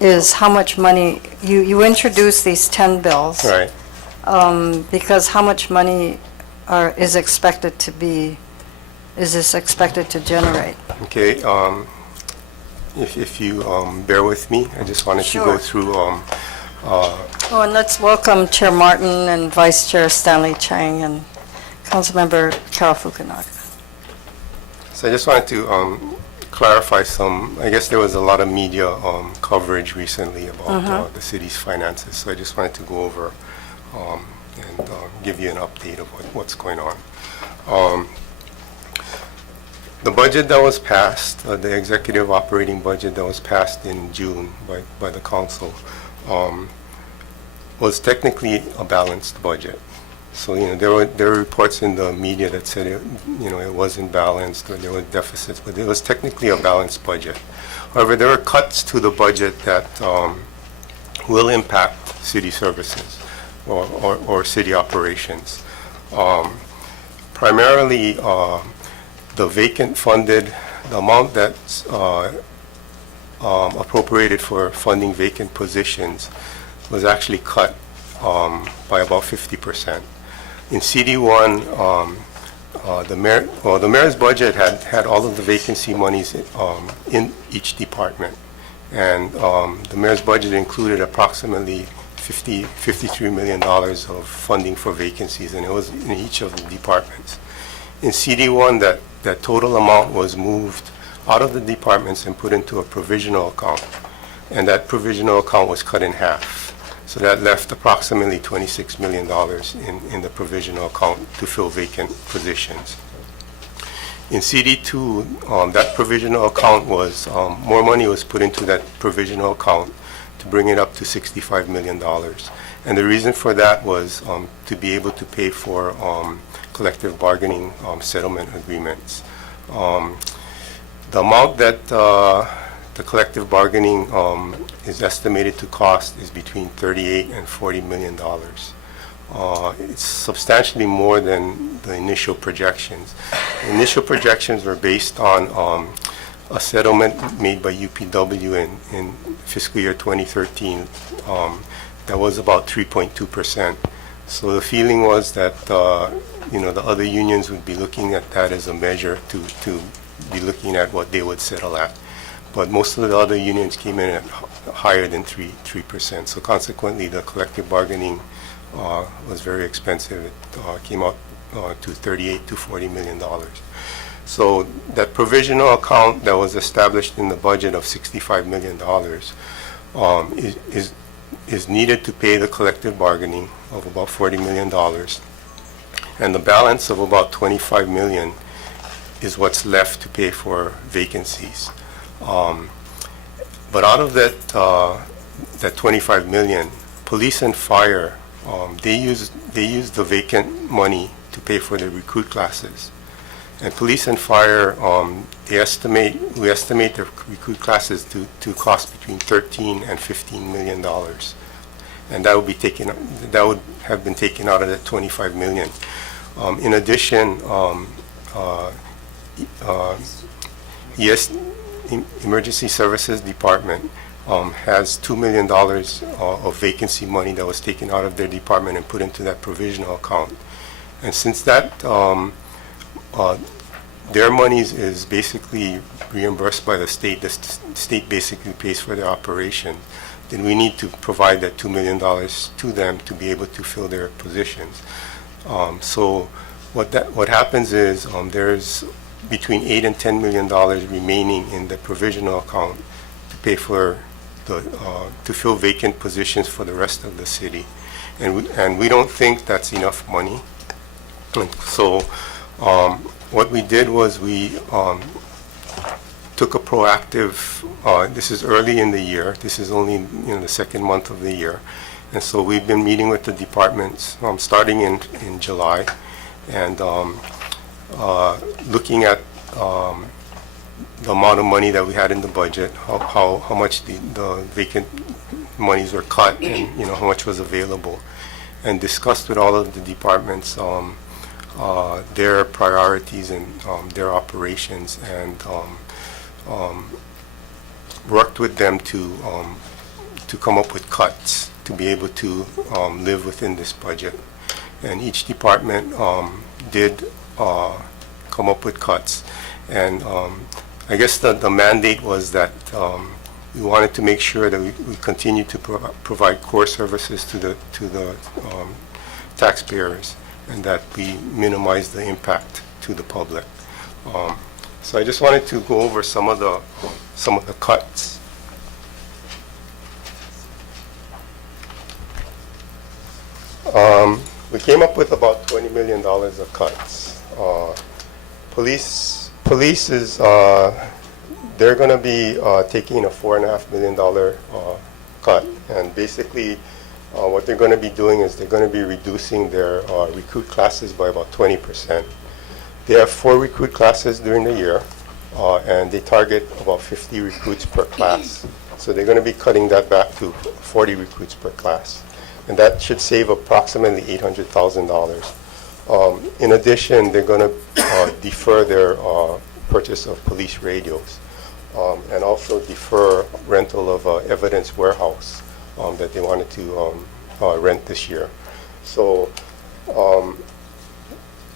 is how much money, you introduced these 10 bills. Right. Because how much money is this expected to generate? Okay. If you bear with me, I just wanted to go Sure. through. Oh, and let's welcome Chair Martin and Vice Chair Stanley Chang and Councilmember Carol Fukunaga. So I just wanted to clarify some. I guess there was a lot of media coverage recently about the city's finances. So I just wanted to go over and give you an update of what's going on. The budget that was passed, the executive operating budget that was passed in June by the council, was technically a balanced budget. So there were reports in the media that said it wasn't balanced or there were deficits, but it was technically a balanced budget. However, there were cuts to the budget that will impact city services or city operations. Primarily, the vacant funded, the amount that's appropriated for funding vacant positions was actually cut by about 50%. In CD1, the mayor's budget had all of the vacancy monies in each department, and the mayor's budget included approximately $53 million of funding for vacancies, and it was in each of the departments. In CD1, that total amount was moved out of the departments and put into a provisional account, and that provisional account was cut in half. So that left approximately $26 million in the provisional account to fill vacant positions. In CD2, that provisional account was, more money was put into that provisional account to bring it up to $65 million. And the reason for that was to be able to pay for collective bargaining settlement agreements. The amount that the collective bargaining is estimated to cost is between $38 and $40 million. It's substantially more than the initial projections. The initial projections were based on a settlement made by UPW in fiscal year 2013 that was about 3.2%. So the feeling was that the other unions would be looking at that as a measure to be looking at what they would settle at. But most of the other unions came in at higher than 3%. So consequently, the collective bargaining was very expensive. It came out to $38 to $40 million. So that provisional account that was established in the budget of $65 million is needed to pay the collective bargaining of about $40 million. And the balance of about $25 million is what's left to pay for vacancies. But out of that 25 million, police and fire, they use the vacant money to pay for the recruit classes. And police and fire, we estimate the recruit classes to cost between $13 and $15 million. And that would have been taken out of that 25 million. In addition, Emergency Services Department has $2 million of vacancy money that was taken out of their department and put into that provisional account. And since that, their monies is basically reimbursed by the state basically pays for their operation, then we need to provide that $2 million to them to be able to fill their positions. So what happens is there's between $8 and $10 million remaining in the provisional account to pay for to fill vacant positions for the rest of the city, and we don't think that's enough money. And so what we did was we took a proactive. This is early in the year. This is only the second month of the year, and so we've been meeting with the departments starting in July, and looking at the amount of money that we had in the budget, how much the vacant monies were cut, and how much was available, and discussed with all of the departments their priorities and their operations, and worked with them to come up with cuts to be able to live within this budget. And each department did come up with cuts. And I guess the mandate was that we wanted to make sure that we continue to provide core services to the taxpayers, and that we minimize the impact to the public. So I just wanted to go over some of the cuts. We came up with about $20 million of cuts. Police is, they're going to be taking a $4.5 million cut, and basically what they're going to be doing is they're going to be reducing their recruit classes by about 20%. They have 4 recruit classes during the year, and they target about 50 recruits per class. So they're going to be cutting that back to 40 recruits per class. And that should save approximately $800,000. In addition, they're going to defer their purchase of police radios, and also defer rental of evidence warehouse that they wanted to rent this year. So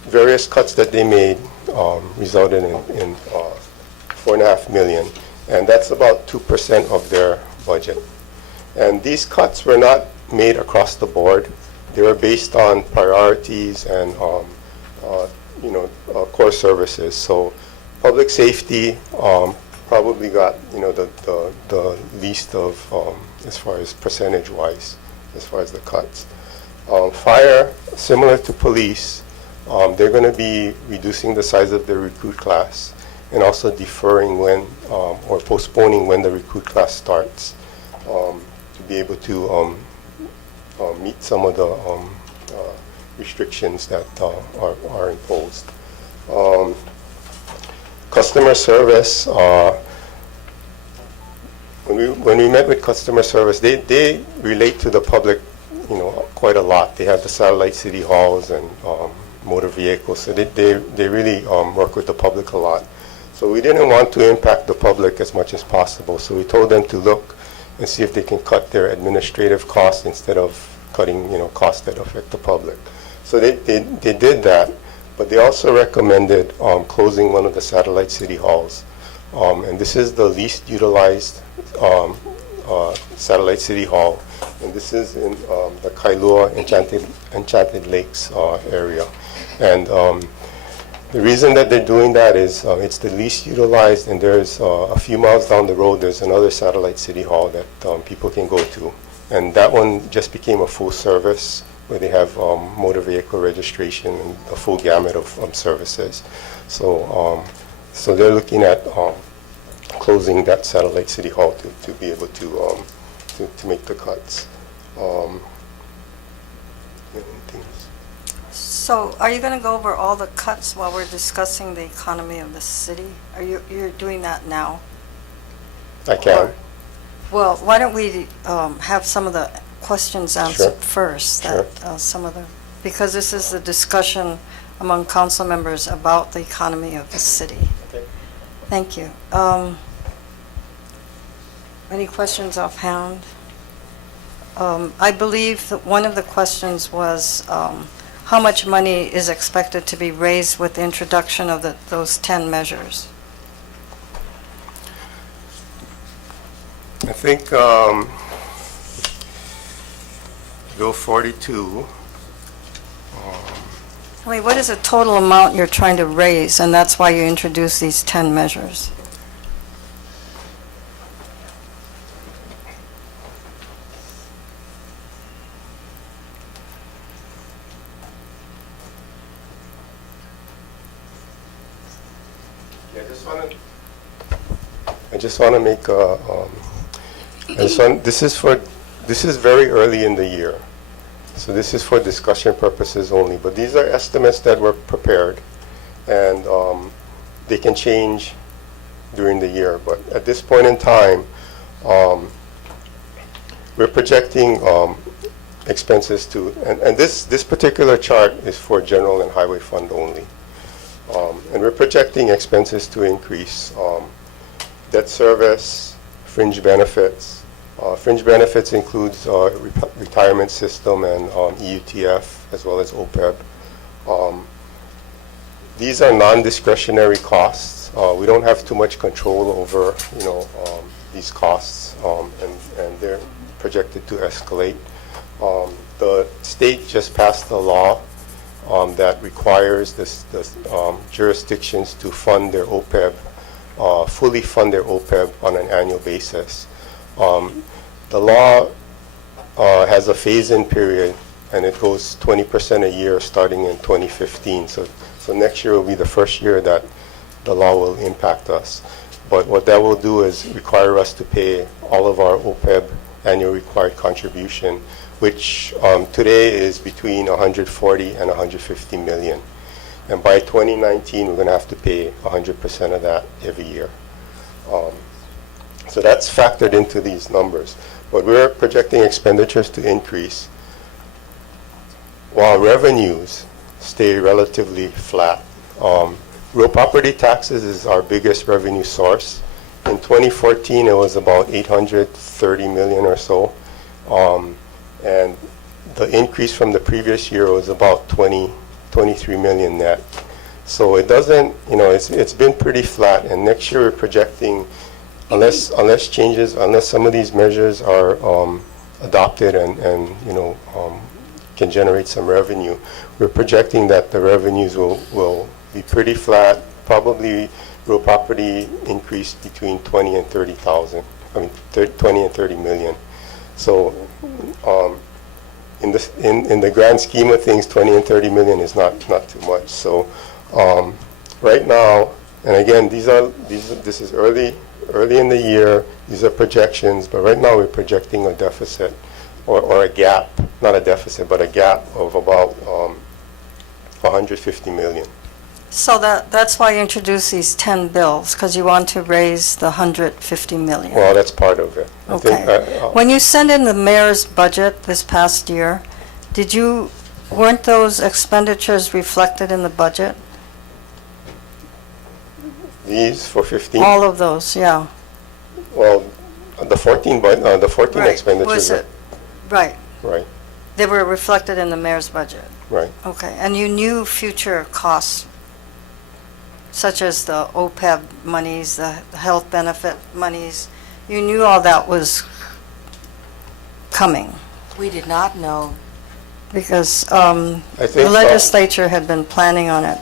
various cuts that they made resulted in $4.5 million, and that's about 2% of their budget. And these cuts were not made across the board. They were based on priorities and core services. So public safety probably got the least of as far as percentage-wise, as far as the cuts. Fire, similar to police, they're going to be reducing the size of the recruit class and also deferring when or postponing when the recruit class starts to be able to meet some of the restrictions that are imposed. Customer service, when we met with customer service, they relate to the public, quite a lot. They have the satellite city halls and motor vehicles, so they really work with the public a lot. So we didn't want to impact the public as much as possible. So we told them to look and see if they can cut their administrative costs instead of cutting, costs that affect the public. So they did that, but they also recommended closing one of the satellite city halls. And this is the least utilized satellite city hall, and this is in the Kailua Enchanted Lakes area. And the reason that they're doing that is it's the least utilized, and there's a few miles down the road there's another satellite city hall that people can go to, and that one just became a full service where they have motor vehicle registration and a full gamut of services. So so they're looking at closing that satellite city hall to be able to make the cuts. Anything else? So are you going to go over all the cuts while we're discussing the economy of the city? You're doing that now? I can. Well, why don't we have some of the questions answered first? Sure. Because this is a discussion among council members about the economy of the city. Okay. Thank you. Any questions offhand? I believe that one of the questions was how much money is expected to be raised with the introduction of those 10 measures? I think Bill 42. I mean, what is the total amount you're trying to raise, and that's why you introduced these 10 measures? I just want to make a, this is very early in the year. So this is for discussion purposes only, but these are estimates that were prepared, and they can change during the year. But at this point in time, we're projecting expenses to, and this particular chart is for general and highway fund only. And we're projecting expenses to increase. Debt service, fringe benefits. Fringe benefits includes retirement system and EUTF as well as OPEB. These are non-discretionary costs. We don't have too much control over, these costs, and they're projected to escalate. The state just passed a law that requires the jurisdictions to fund their OPEB, fully fund their OPEB on an annual basis. The law has a phase-in period, and it goes 20% a year starting in 2015. So next year will be the first year that the law will impact us. But what that will do is require us to pay all of our OPEB annual required contribution, which today is between 140 and 150 million. And by 2019, we're going to have to pay 100% of that every year. So that's factored into these numbers. But we're projecting expenditures to increase while revenues stay relatively flat. Real property taxes is our biggest revenue source. In 2014, it was about 830 million or so. And the increase from the previous year was about 23 million net. So it doesn't, it's been pretty flat. And next year we're projecting, unless some of these measures are adopted and can generate some revenue, we're projecting that the revenues will be pretty flat, probably real property increase between 20 and 30,000, 20 and 30 million. So in the grand scheme of things, 20 and 30 million is not too much. So right now, and again, this is early in the year, these are projections, but right now we're projecting a deficit or a gap, not a deficit, but a gap of about 150 million. So that's why you introduced these 10 bills, because you want to raise the 150 million. Well, that's part of it. Okay. When you sent in the mayor's budget this past year, weren't those expenditures reflected in the budget? These for 15? All of those, yeah. Well, the 14 Right. expenditures. Right. Right, They were reflected in the mayor's budget. right. Okay. And you knew future costs, such as the OPEB monies, the health benefit monies. You knew all that was coming, We did not know. because I the think legislature had been planning on it.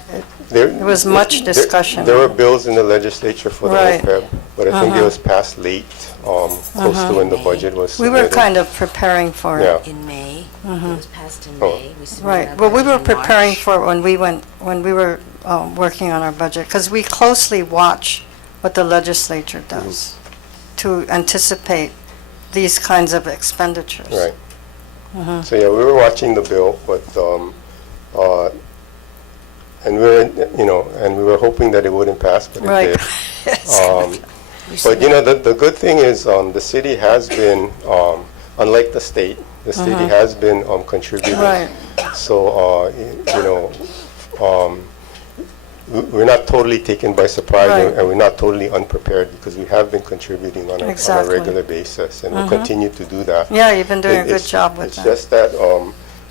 There was much discussion. There were bills in the legislature for the Right. OPEB, but I think it was passed late, close to when the budget was We submitted. were kind of preparing for it. Yeah. In May. It was passed in Oh. May. We submitted Right. our Well, we budget were in preparing March. for it when we were working on our budget, because we closely watch what the legislature does to anticipate these kinds of expenditures. Right. So yeah, we were watching the bill, but and we were hoping that it wouldn't pass, but it Right. did. Yes. But the good thing is the city has been, unlike the state, the city has been contributing. Right. So we're not totally taken by surprise, Right. and we're not totally unprepared, because we have been contributing on a Exactly. regular basis, and we'll continue to do that. Yeah, you've been doing a good It's- job with It's that. just that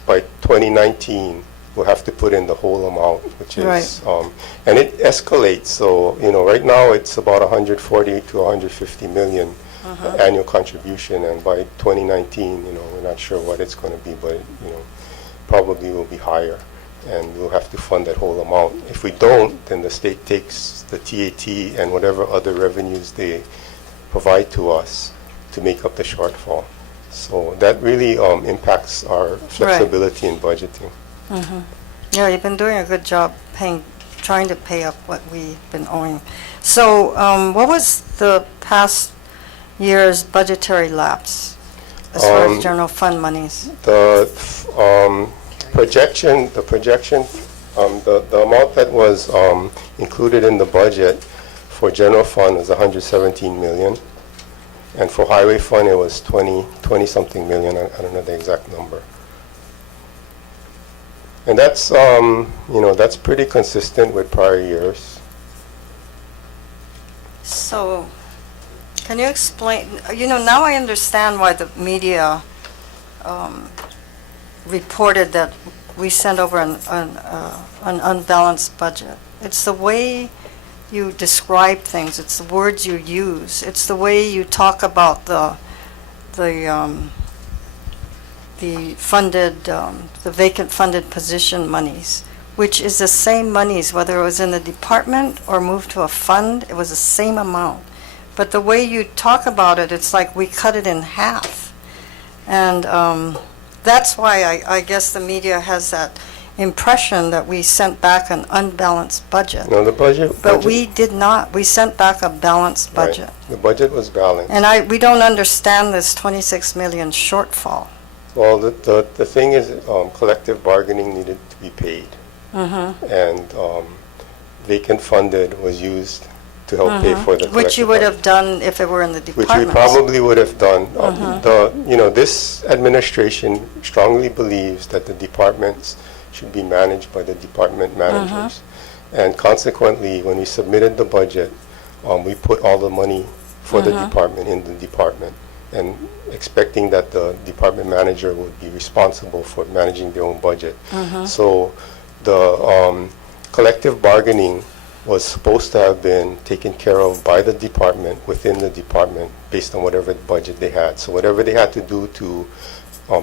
by 2019, we'll have to put in the whole amount, which is, Right. and it escalates. So, right now it's about 140 to 150 million annual contribution, and by 2019, we're not sure what it's going to be, but, probably will be higher, and we'll have to fund that whole amount. If we don't, then the state takes the TAT and whatever other revenues they provide to us to make up the shortfall. So that really impacts our flexibility in budgeting. Yeah, you've been doing a good job trying to pay up what we've been owing. So what was the past year's budgetary lapse as far as general fund monies? The projection, the amount that was included in the budget for general fund was 117 million, and for highway fund it was 20-something million. I don't know the exact number. And that's that's pretty consistent with prior years. So, Can you explain, now I understand why the media reported that we sent over an unbalanced budget. It's the way you describe things, it's the words you use, it's the way you talk about the funded, the vacant funded position monies, which is the same monies, whether it was in the department or moved to a fund, it was the same amount. But the way you talk about it, it's like we cut it in half. And that's why I guess the media has that impression that we sent back an unbalanced budget. No, the budget. But we did not. We sent back a balanced Right. budget. The budget was balanced. And we don't understand this 26 million shortfall. Well, the thing is, collective bargaining needed to be paid. And vacant funded was used to help pay for the collective Which you would bargaining. have done if it were in the Which we departments. probably would have done. This administration strongly believes that the departments should be managed by the department managers. And consequently, when we submitted the budget, we put all the money for the department in the department, and expecting that the department manager would be responsible for managing their own budget. So the collective bargaining was supposed to have been taken care of by the department, within the department, based on whatever budget they had. So whatever they had to do to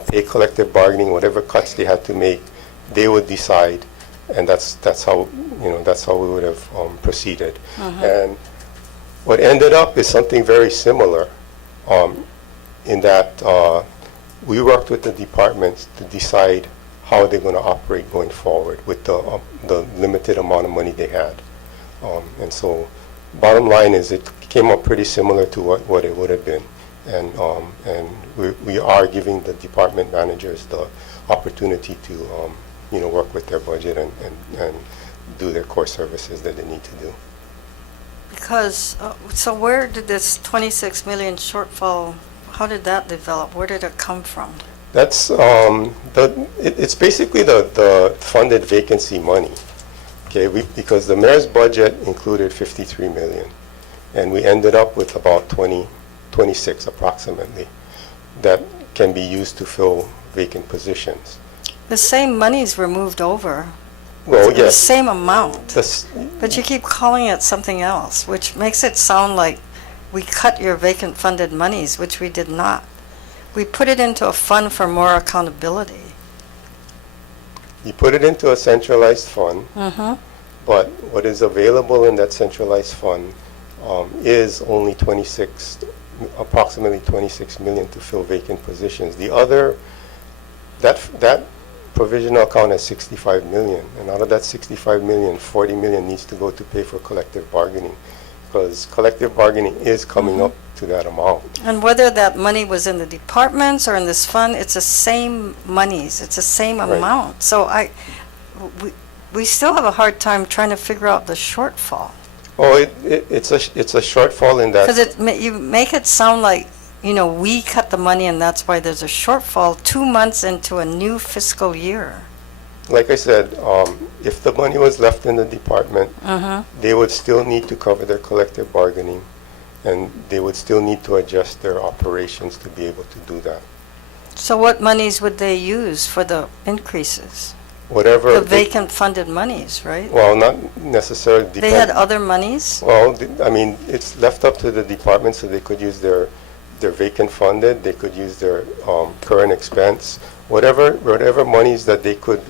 pay collective bargaining, whatever cuts they had to make, they would decide, and that's how we would have proceeded. And what ended up is something very similar, in that we worked with the departments to decide how they're going to operate going forward with the limited amount of money they had. And so, bottom line is, it came up pretty similar to what it would have been. And we are giving the department managers the opportunity to work with their budget and do their core services that they need to do. Because, so where did this 26 million shortfall, how did that develop? Where did it come from? That's it's basically the funded vacancy money. Okay, because the mayor's budget included 53 million, and we ended up with about 26 approximately that can be used to fill vacant positions. The same monies were moved over. Well, The yes. same amount. That's, But you keep calling it something else, which makes it sound like we cut your vacant funded monies, which we did not. We put it into a fund for more accountability. you put it into a centralized fund, but what is available in that centralized fund is only approximately 26 million to fill vacant positions. The other, that provisional account has 65 million, and out of that 65 million, 40 million needs to go to pay for collective bargaining, because collective bargaining is coming up to that amount. And whether that money was in the departments or in this fund, it's the same monies, it's the same Right. amount. So we still have a hard time trying to figure out the shortfall. Oh, it's a shortfall in that. Because you make it sound like, we cut the money and that's why there's a shortfall 2 months into a new fiscal year. Like I said, if the money was left in the department, they would still need to cover their collective bargaining, and they would still need to adjust their operations to be able to do that. So what monies would they use for the increases? Whatever. The vacant funded monies, right? Well, not necessarily. They had other monies? Well, it's left up to the department, so they could use their vacant funded, they could use their current expense, whatever monies that they could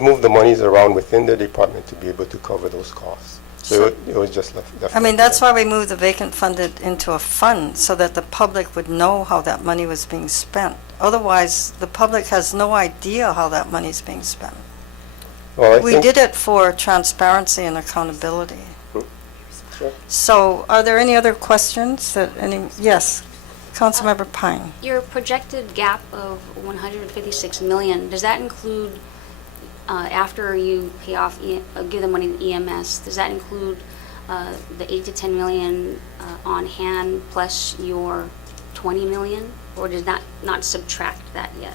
move the monies around within the department to be able to cover those costs. So it was just left. I mean, that's why we moved the vacant funded into a fund, so that the public would know how that money was being spent. Otherwise, the public has no idea how that money is being spent. Well, We did it for transparency and accountability. Sure. So are there any other questions yes, Councilmember Pine. Your projected gap of 156 million, does that include, after you pay off, give the money to EMS, does that include the 8 to 10 million on hand plus your 20 million? Or does that not subtract that yet?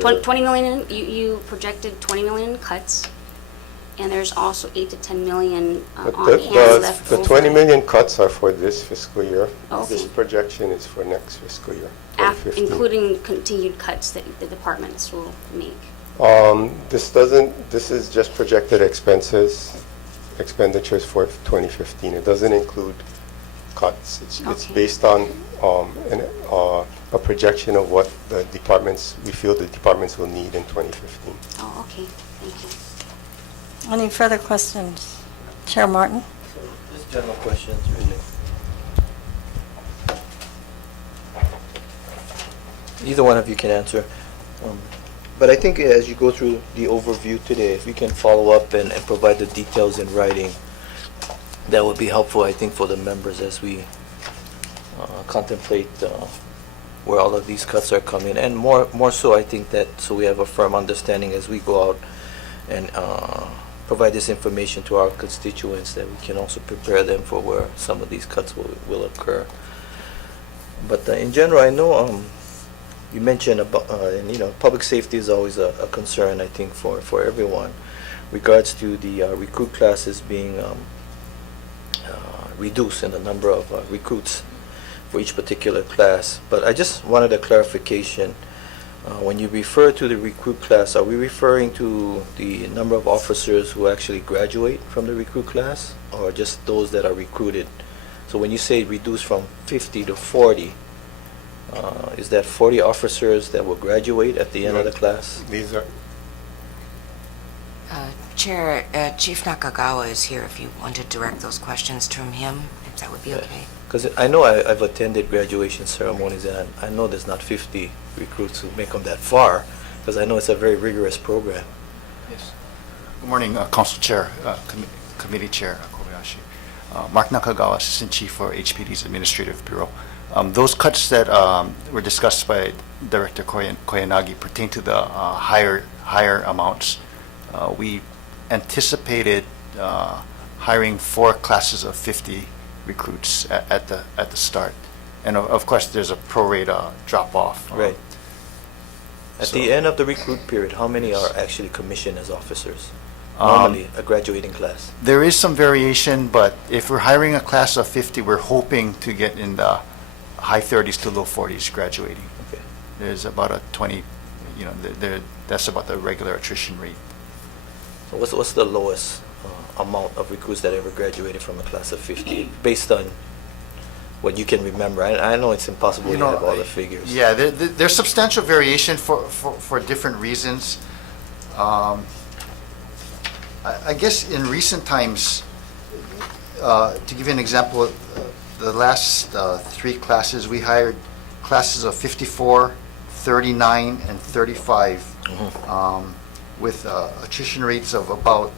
20 million, you projected 20 million cuts, and there's also 8 to 10 million But on hand left the over. 20 million cuts are for this fiscal year. Okay. This projection is for next fiscal year, Af- 2015. Including continued cuts that the departments will make. This is just projected expenditures for 2015. It doesn't include cuts. It's Okay. based on a projection of what we feel the departments will need in 2015. Oh, okay, thank you. Any further questions? Chair Martin? Just general questions, really. Either one of you can answer. But I think as you go through the overview today, if you can follow up and provide the details in writing, that would be helpful, I think, for the members as we contemplate where all of these cuts are coming. And more so, I think that so we have a firm understanding as we go out and provide this information to our constituents, that we can also prepare them for where some of these cuts will occur. But in general, I know you mentioned about, and public safety is always a concern, I think, for everyone, regards to the recruit classes being reduced in the number of recruits for each particular class. But I just wanted a clarification. When you refer to the recruit class, are we referring to the number of officers who actually graduate from the recruit class, or just those that are recruited? So when you say reduce from 50 to 40, is that 40 officers that will graduate at the end of the class? These are, Chair, Chief Nakagawa is here if you want to direct those questions to him, if that would be okay. Because I know I've attended graduation ceremonies, and I know there's not 50 recruits who make them that far, because I know it's a very rigorous program. Yes. Good morning, Council Chair, Committee Chair Kobayashi. Mark Nakagawa, Assistant Chief for HPD's Administrative Bureau. Those cuts that were discussed by Director Koyanagi pertain to the higher amounts. We anticipated hiring 4 classes of 50 recruits at the start, and of course there's a prorata drop off. Right. At So- the end of the recruit period, how many are actually commissioned as officers? Normally, a graduating class. There is some variation, but if we're hiring a class of 50, we're hoping to get in the high 30s to low 40s graduating. Okay. There's about a 20, that's about the regular attrition rate. So what's the lowest amount of recruits that ever graduated from a class of 50, based on what you can remember? I know it's impossible to have all the figures. Yeah, there's substantial variation for different reasons. I guess in recent times, to give you an example, the last 3 classes, we hired classes of 54, 39, and 35, with attrition rates of about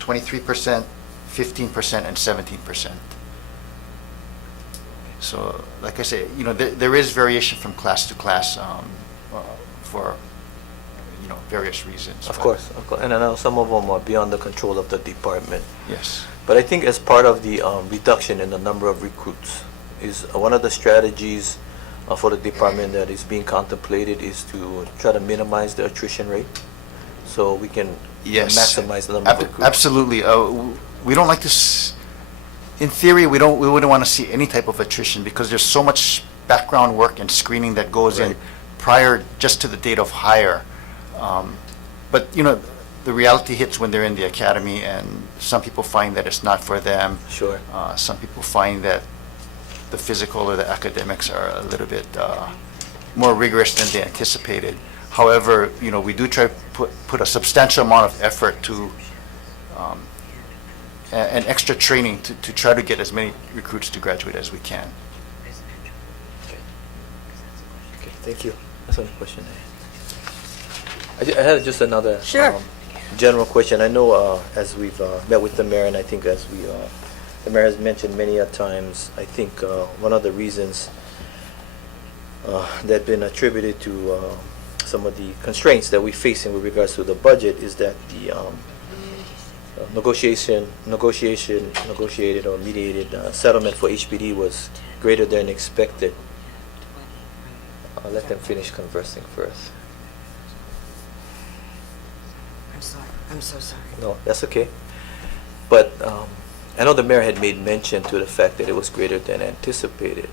23%, 15%, and 17%. So, like I say, there is variation from class to class for various reasons. Of but- course. And I know some of them are beyond the control of the department. Yes. But I think as part of the reduction in the number of recruits, is one of the strategies for the department that is being contemplated is to try to minimize the attrition rate, so we can Yes. maximize the number of recruits. Absolutely. We don't like to, in theory, we wouldn't want to see any type of attrition, because there's so much background work and screening that goes in Right. prior just to the date of hire. But, the reality hits when they're in the academy, and some people find that it's not for them. Sure. Some people find that the physical or the academics are a little bit more rigorous than they anticipated. However, we do try to put a substantial amount of effort to and extra training to try to get as many recruits to graduate as we can. Okay, thank you. That's the only question I had. I had just another Sure. general question. I know as we've met with the mayor, and I think as the mayor has mentioned many a times, I think one of the reasons that have been attributed to some of the constraints that we face in with regards to the budget is that the negotiated or mediated settlement for HPD was greater than expected. I'll let them finish conversing first. I'm sorry. I'm so sorry. No, that's okay. But I know the mayor had made mention to the fact that it was greater than anticipated.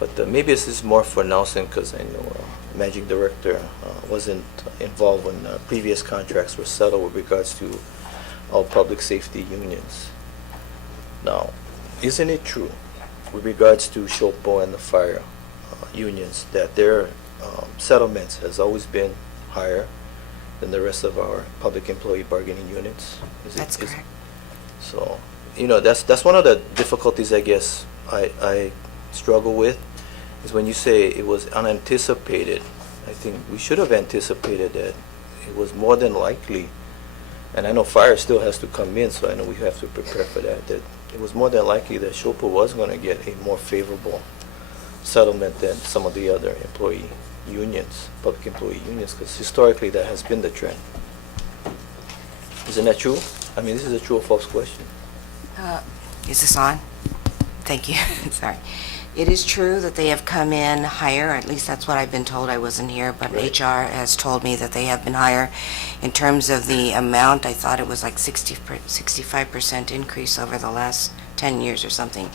But maybe this is more for Nelson, because I know managing director wasn't involved when previous contracts were settled with regards to all public safety unions. Now, isn't it true with regards to SHOPO and the fire unions that their settlements has always been higher than the rest of our public employee bargaining units? That's correct. So, that's one of the difficulties I guess I struggle with, is when you say it was unanticipated. I think we should have anticipated that it was more than likely, and I know fire still has to come in, so I know we have to prepare for that it was more than likely that SHOPO was going to get a more favorable settlement than some of the other employee unions, public employee unions, because historically that has been the trend. Isn't that true? I mean, this is a true or false question. Is this on? Thank you. Sorry. It is true that they have come in higher, at least that's what I've been told. I wasn't here, but Right. HR has told me that they have been higher. In terms of the amount, I thought it was like 65% increase over the last 10 years or something.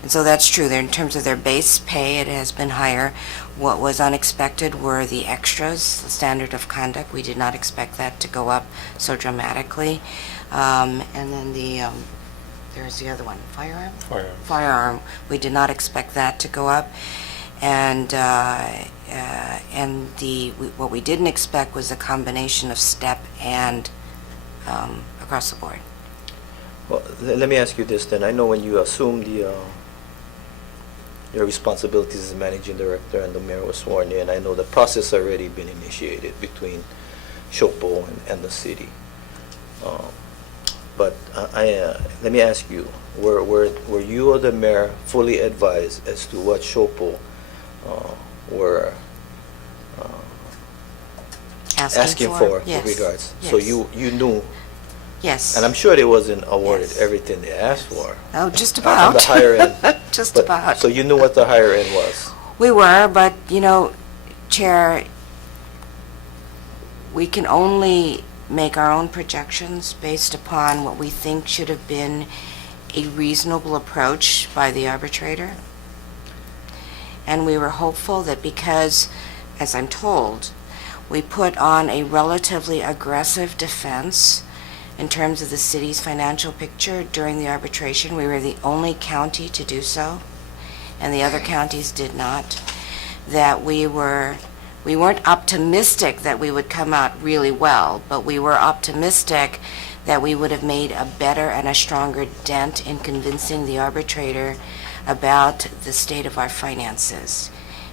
And so that's true. In terms of their base pay, it has been higher. What was unexpected were the extras, the standard of conduct. We did not expect that to go up so dramatically. And then there's the other one, firearm? Firearms. Firearm. We did not expect that to go up. And what we didn't expect was a combination of step and across the board. Well, let me ask you this then. I know when you assumed your responsibilities as managing director and the mayor was sworn in, I know the process already been initiated between SHOPO and the city. But let me ask you, were you or the mayor fully advised as to what SHOPO were asking for Yes. with regards? So Yes. you knew, Yes. and I'm sure they wasn't awarded Yes. everything they asked for. Oh, just On about. the higher end. Just But- about. So you knew what the higher end was? We were, but, Chair, we can only make our own projections based upon what we think should have been a reasonable approach by the arbitrator. And we were hopeful that because, as I'm told, we put on a relatively aggressive defense in terms of the city's financial picture during the arbitration. We were the only county to do so, and the other counties did not. That we weren't optimistic that we would come out really well, but we were optimistic that we would have made a better and a stronger dent in convincing the arbitrator about the state of our finances.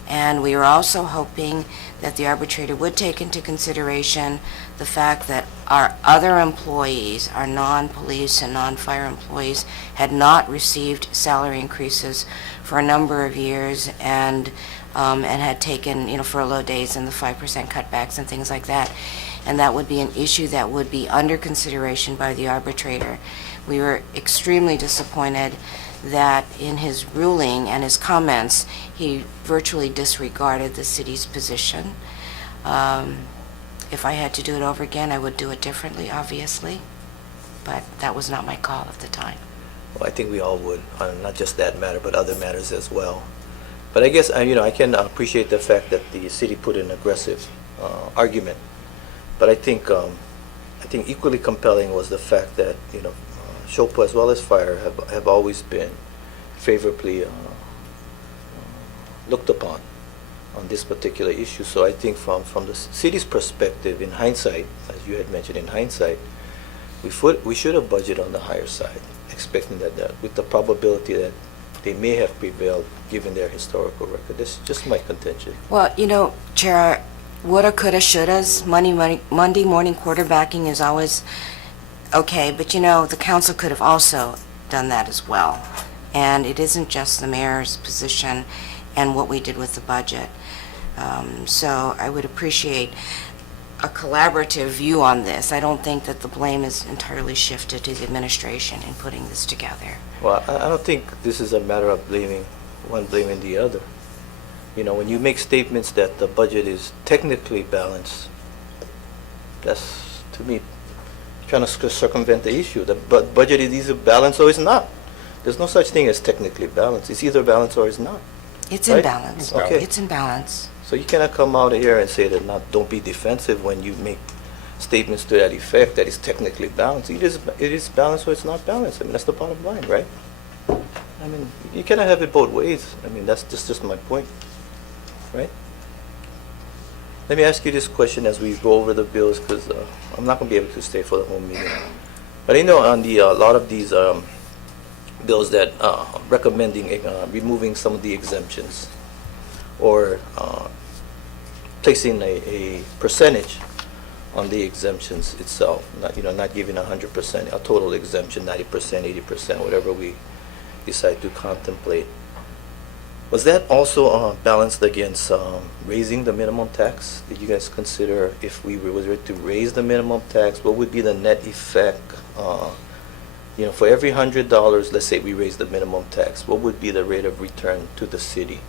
And we were also hoping that the arbitrator would take into consideration the fact that our other employees, our non-police and non-fire employees, had not received salary increases for a number of years and had taken, furlough days and the 5% cutbacks and things like that. And that would be an issue that would be under consideration by the arbitrator. We were extremely disappointed that in his ruling and his comments, he virtually disregarded the city's position. If I had to do it over again, I would do it differently, obviously, but that was not my call at the time. Well, I think we all would, on not just that matter, but other matters as well. But I guess, I can appreciate the fact that the city put an aggressive argument. But I think equally compelling was the fact that, SHOPO as well as fire have always been favorably looked upon on this particular issue. So I think from the city's perspective, in hindsight, as you had mentioned, in hindsight, we should have budgeted on the higher side, expecting that with the probability that they may have prevailed given their historical record. This is just my contention. Well, Chair, woulda, coulda, shouldas, Monday morning quarterbacking is always okay, but the council could have also done that as well. And it isn't just the mayor's position and what we did with the budget. So I would appreciate a collaborative view on this. I don't think that the blame is entirely shifted to the administration in putting this together. Well, I don't think this is a matter of blaming the other. When you make statements that the budget is technically balanced, that's, to to me, trying to circumvent the issue. The budget is either balanced or it's not. There's no such thing as technically balanced. It's either balanced or it's not. It's in Right? balance. Okay. It's in balance. So you cannot come out here and say that not, don't be defensive when you make statements to that effect that it's technically balanced. It is balanced or it's not balanced. I mean, that's the bottom line, right? I mean, you cannot have it both ways. I mean, that's just my point, right? Let me ask you this question as we go over the bills, because I'm not going to be able to stay for the whole meeting. But I know on the a lot of these bills that recommending removing some of the exemptions or placing a percentage on the exemptions itself, not giving 100%, a total exemption, 90%, 80%, whatever we decide to contemplate. Was that also balanced against raising the minimum tax? Did you guys consider if we were to raise the minimum tax, what would be the net effect? For every $100, let's say we raise the minimum tax, what would be the rate of return to the city?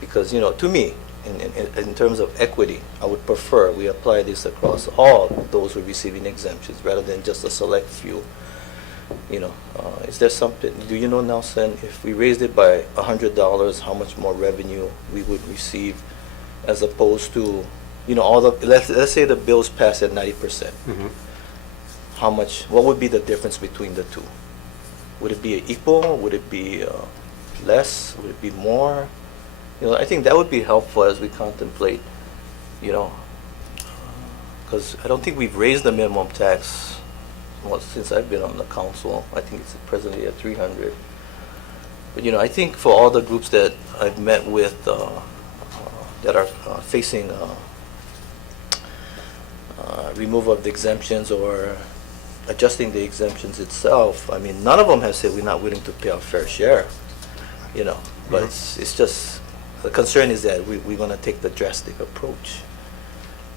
Because, to me, in terms of equity, I would prefer we apply this across all those who are receiving exemptions rather than just a select few. Is there something, do you know, Nelson, if we raised it by $100, how much more revenue we would receive as opposed to, let's say the bills pass at 90%. How much, what would be the difference between the two? Would it be equal? Would it be less? Would it be more? I think that would be helpful as we contemplate, because I don't think we've raised the minimum tax since I've been on the council. I think it's presently at 300. But I think for all the groups that I've met with that are facing removal of the exemptions or adjusting the exemptions itself, I mean, none of them have said we're not willing to pay our fair share. But it's just the concern is that we're going to take the drastic approach.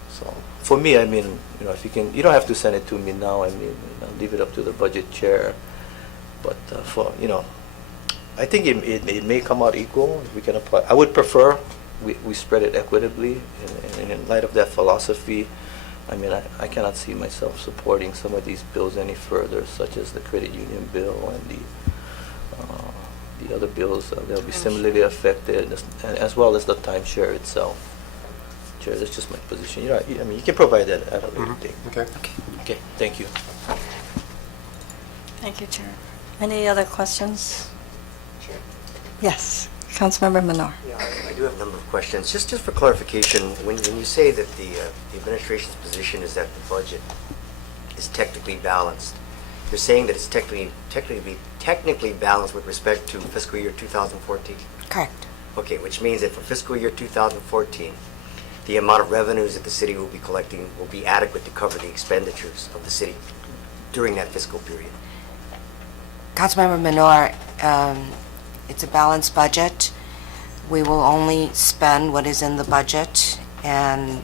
So for me, I mean, if you can, you don't have to send it to me now. I mean, leave it up to the budget chair. But I think it may come out equal. We can apply. I would prefer we spread it equitably. And in light of that philosophy, I mean, I cannot see myself supporting some of these bills any further, such as the credit union bill and the other bills that will be similarly affected, as well as the timeshare itself. Chair, that's just my position. I mean, you can provide that at a later date. Okay. Okay, thank you. Thank you, Chair. Any other questions? Yes, Councilmember Menor. Yeah, I do have a number of questions. Just for clarification, when you say that the administration's position is that the budget is technically balanced, you're saying that it's technically balanced with respect to fiscal year 2014? Correct. Okay, which means that for fiscal year 2014, the amount of revenues that the city will be collecting will be adequate to cover the expenditures of the city during that fiscal period. Councilmember Menor, it's a balanced budget. We will only spend what is in the budget, and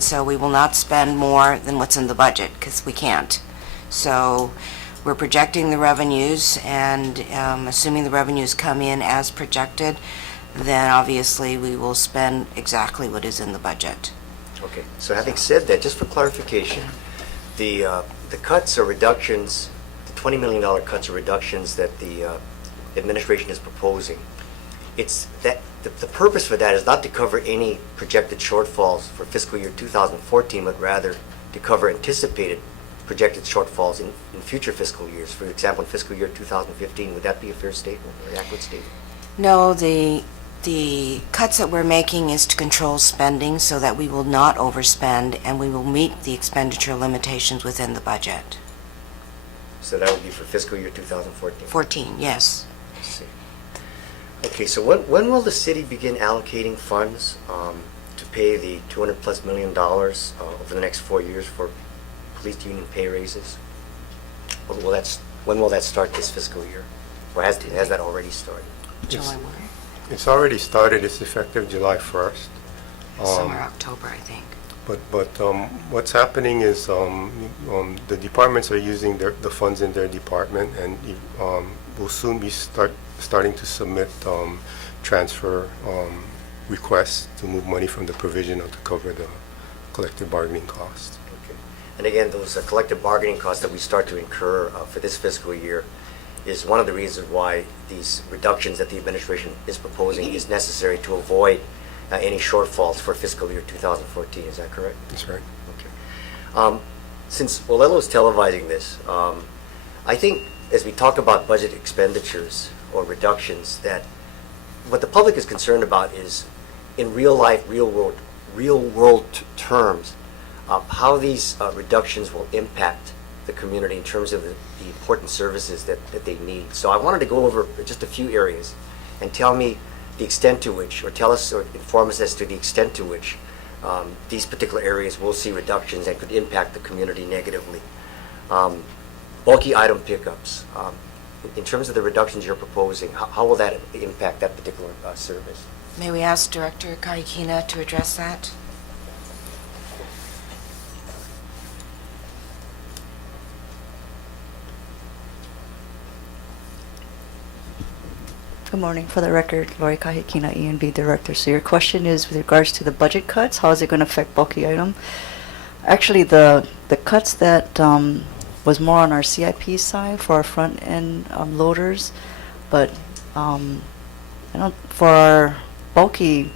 so we will not spend more than what's in the budget, because we can't. So we're projecting the revenues, and assuming the revenues come in as projected, then obviously we will spend exactly what is in the budget. Okay, so having said that, just for clarification, the cuts or reductions, the $20 million cuts or reductions that the administration is proposing, it's that the purpose for that is not to cover any projected shortfalls for fiscal year 2014, but rather to cover anticipated projected shortfalls in future fiscal years. For example, in fiscal year 2015, would that be a fair statement or an accurate statement? No, the cuts that we're making is to control spending so that we will not overspend and we will meet the expenditure limitations within the budget. So that would be for fiscal year 2014? 14, yes. I see. Okay, so when will the city begin allocating funds to pay the $200+ million over the next 4 years for police union pay raises? When will that start this fiscal year? Or has that already started? July 1, It's already started. It's effective July 1st. summer, October, I think. But what's happening is the departments are using the funds in their department, and will soon be starting to submit transfer requests to move money from the provisional to cover the collective bargaining costs. Okay. And again, those collective bargaining costs that we start to incur for this fiscal year is one of the reasons why these reductions that the administration is proposing is necessary to avoid any shortfalls for fiscal year 2014. Is that correct? That's right. Okay. Since Olelo is televising this, I think as we talk about budget expenditures or reductions, that what the public is concerned about is in real life, real world terms, how these reductions will impact the community in terms of the important services that they need. So I wanted to go over just a few areas and tell me the extent to which, or tell us or inform us as to the extent to which these particular areas will see reductions and could impact the community negatively. Bulky item pickups. In terms of the reductions you're proposing, how will that impact that particular service? May we ask Director Kahikina to address that? Good morning. For the record, Lori Kahikina, E&B Director. So your question is with regards to the budget cuts, how is it going to affect bulky item? Actually, the cuts that was more on our CIP side for our front end loaders, but for our bulky,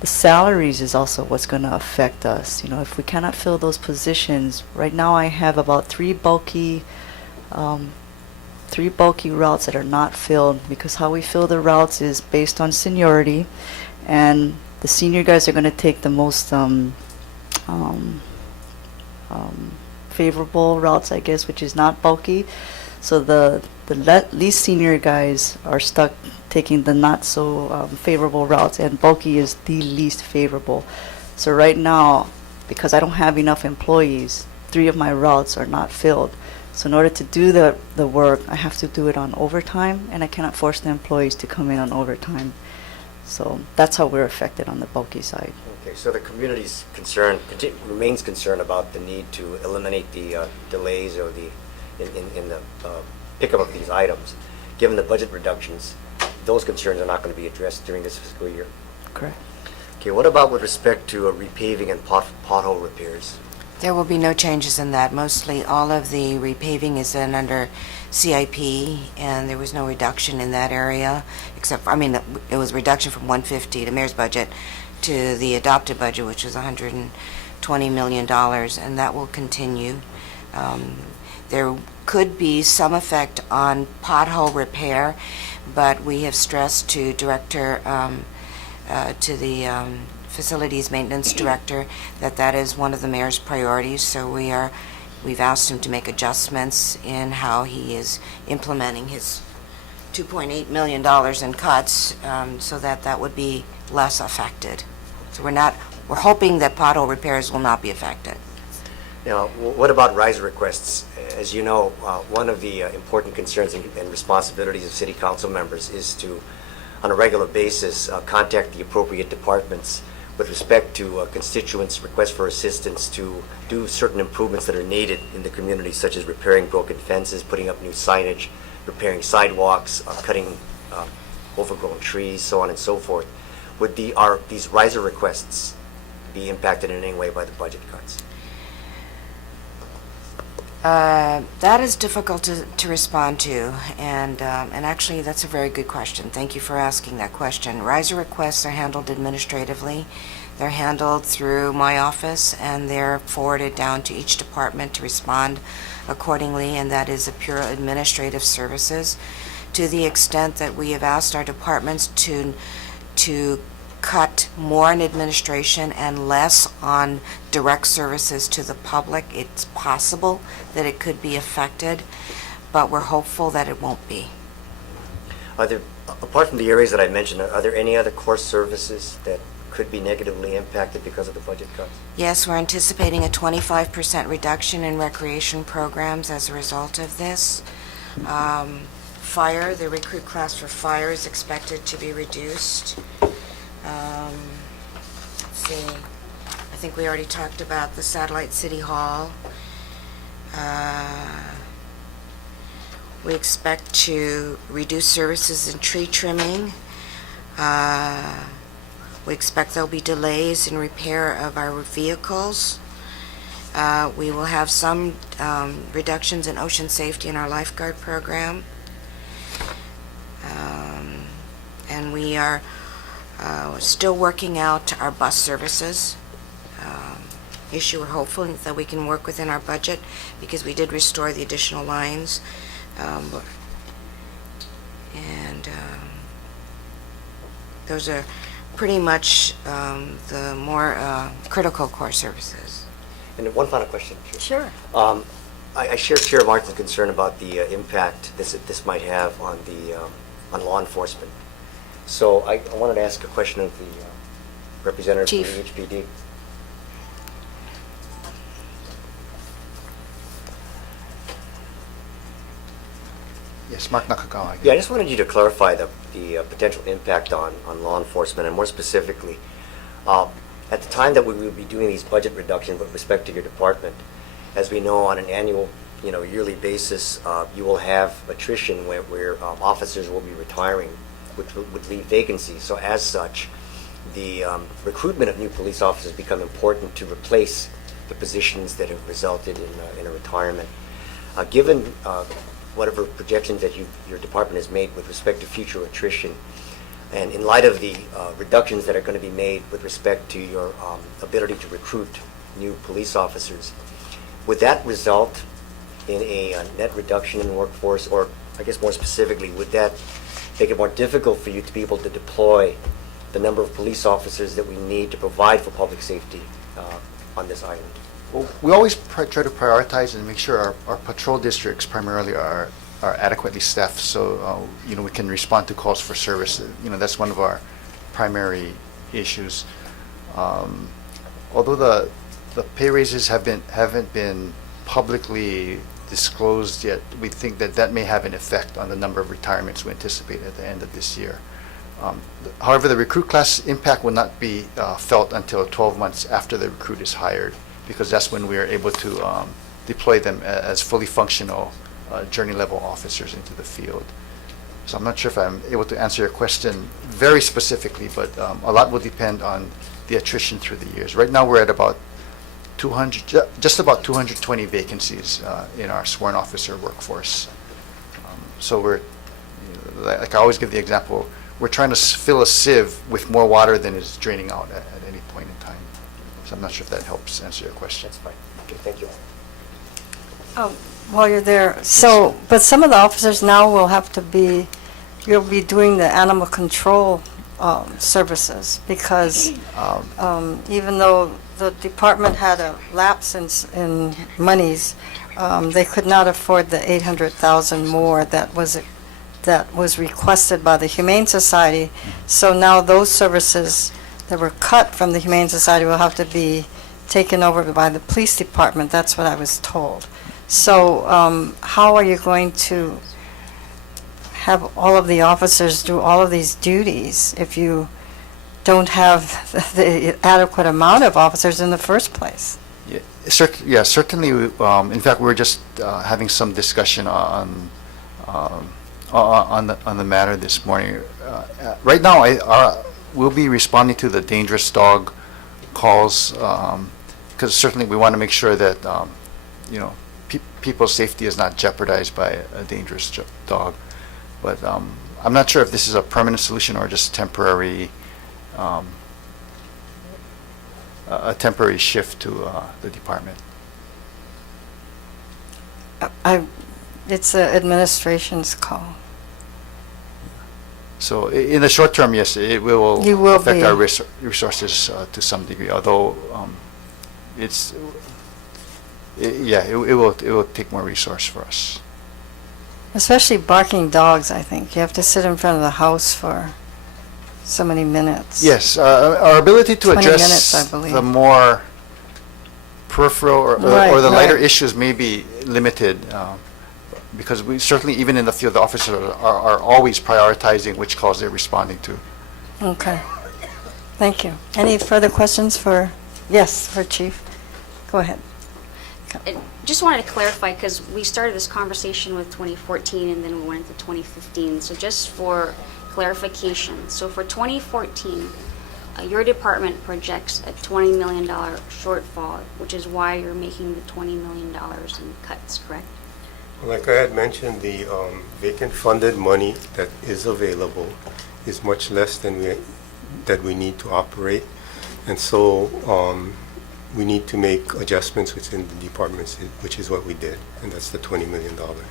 the salaries is also what's going to affect us. You know, if we cannot fill those positions, right now I have about three bulky routes that are not filled, because how we fill the routes is based on seniority, and the senior guys are going to take the most favorable routes, I guess, which is not bulky. So the least senior guys are stuck taking the not so favorable routes, and bulky is the least favorable. So right now, because I don't have enough employees, 3 of my routes are not filled. So in order to do the work, I have to do it on overtime, and I cannot force the employees to come in on overtime. So that's how we're affected on the bulky side. Okay, so the community's concern remains concerned about the need to eliminate the delays or in the pickup of these items. Given the budget reductions, those concerns are not going to be addressed during this fiscal year. Correct. Okay, what about with respect to repaving and pothole repairs? There will be no changes in that. Mostly all of the repaving is done under CIP, and there was no reduction in that area, except, it was reduction from 150, the mayor's budget, to the adopted budget, which is $120 million, and that will continue. There could be some effect on pothole repair, but we have stressed to to the Facilities Maintenance Director that is one of the mayor's priorities, so we've asked him to make adjustments in how he is implementing his $2.8 million in cuts, so that would be less affected. So we're hoping that pothole repairs will not be affected. Now, what about riser requests? As you know, one of the important concerns and responsibilities of city council members is to, on a regular basis, contact the appropriate departments with respect to constituents' requests for assistance to do certain improvements that are needed in the community, such as repairing broken fences, putting up new signage, repairing sidewalks, cutting overgrown trees, so on and so forth. Would these riser requests be impacted in any way by the budget cuts? That is difficult to respond to, and actually that's a very good question. Thank you for asking that question. Riser requests are handled administratively. They're handled through my office, and they're forwarded down to each department to respond accordingly, and that is a pure administrative services. To the extent that we have asked our departments to cut more on administration and less on direct services to the public, it's possible that it could be affected, but we're hopeful that it won't be. Are there, apart from the areas that I mentioned, are there any other core services that could be negatively impacted because of the budget cuts? Yes, we're anticipating a 25% reduction in recreation programs as a result of this. Fire, the recruit class for fire is expected to be reduced. Let's see, I think we already talked about the Satellite City Hall. We expect to reduce services in tree trimming. We expect there'll be delays in repair of our vehicles. We will have some reductions in ocean safety in our lifeguard program. And we are still working out our bus services issue. We're hopeful that we can work within our budget because we did restore the additional lines. And those are pretty much the more critical core services. And one final question. Sure. I share Chair Martin's concern about the impact this might have on on law enforcement. So I wanted to ask a question of the representative Chief. from the HPD. Yes, Mark Nakagawa. Yeah, I just wanted you to clarify the potential impact on law enforcement, and more specifically, at the time that we will be doing these budget reductions with respect to your department, as we know, on an annual, yearly basis, you will have attrition where officers will be retiring, which would leave vacancies. So as such, the recruitment of new police officers become important to replace the positions that have resulted in a retirement. Given whatever projections that your department has made with respect to future attrition, and in light of the reductions that are going to be made with respect to your ability to recruit new police officers, would that result in a net reduction in the workforce, or I guess more specifically, would that make it more difficult for you to be able to deploy the number of police officers that we need to provide for public safety on this island? Well, we always try to prioritize and make sure our patrol districts primarily are adequately staffed, so we can respond to calls for service. That's one of our primary issues. Although the pay raises haven't been publicly disclosed yet, we think that may have an effect on the number of retirements we anticipate at the end of this year. However, the recruit class impact will not be felt until 12 months after the recruit is hired, because that's when we are able to deploy them as fully functional journey level officers into the field. So I'm not sure if I'm able to answer your question very specifically, but a lot will depend on the attrition through the years. Right now we're at about 200, just about 220 vacancies in our sworn officer workforce. So we're, like I always give the example, we're trying to fill a sieve with more water than is draining out at any point in time. So I'm not sure if that helps answer your question. That's fine. Okay, thank you. Oh, while you're there, but some of the officers now will have to you'll be doing the animal control services, because even though the department had a lapse in monies, they could not afford the 800,000 more that was requested by the Humane Society. So now those services that were cut from the Humane Society will have to be taken over by the police department. That's what I was told. So how are you going to have all of the officers do all of these duties if you don't have the adequate amount of officers in the first place? Yeah, certainly. In fact, we're just having some discussion on the matter this morning. Right now, we'll be responding to the dangerous dog calls, because certainly we want to make sure that people's safety is not jeopardized by a dangerous dog. But I'm not sure if this is a permanent solution or just temporary, a temporary shift to the department. It's the administration's call. So in the short term, yes, it will affect be. our resources to some degree. Although it will take more resource for us. Especially barking dogs, I think. You have to sit in front of the house for so many minutes. Yes, our ability to 20 address minutes, I believe. the more peripheral or the lighter issues may be limited, because we certainly, even in the field, the officers are always prioritizing which calls they're responding to. Okay. Thank you. Any further questions for Chief? Go ahead. Just wanted to clarify, because we started this conversation with 2014 and then we went into 2015. So just for clarification, so for 2014, your department projects a $20 million shortfall, which is why you're making the $20 million in cuts, correct? Like I had mentioned, the vacant funded money that is available is much less than we need to operate. And so we need to make adjustments within the departments, which is what we did, and that's the $20 million. Okay.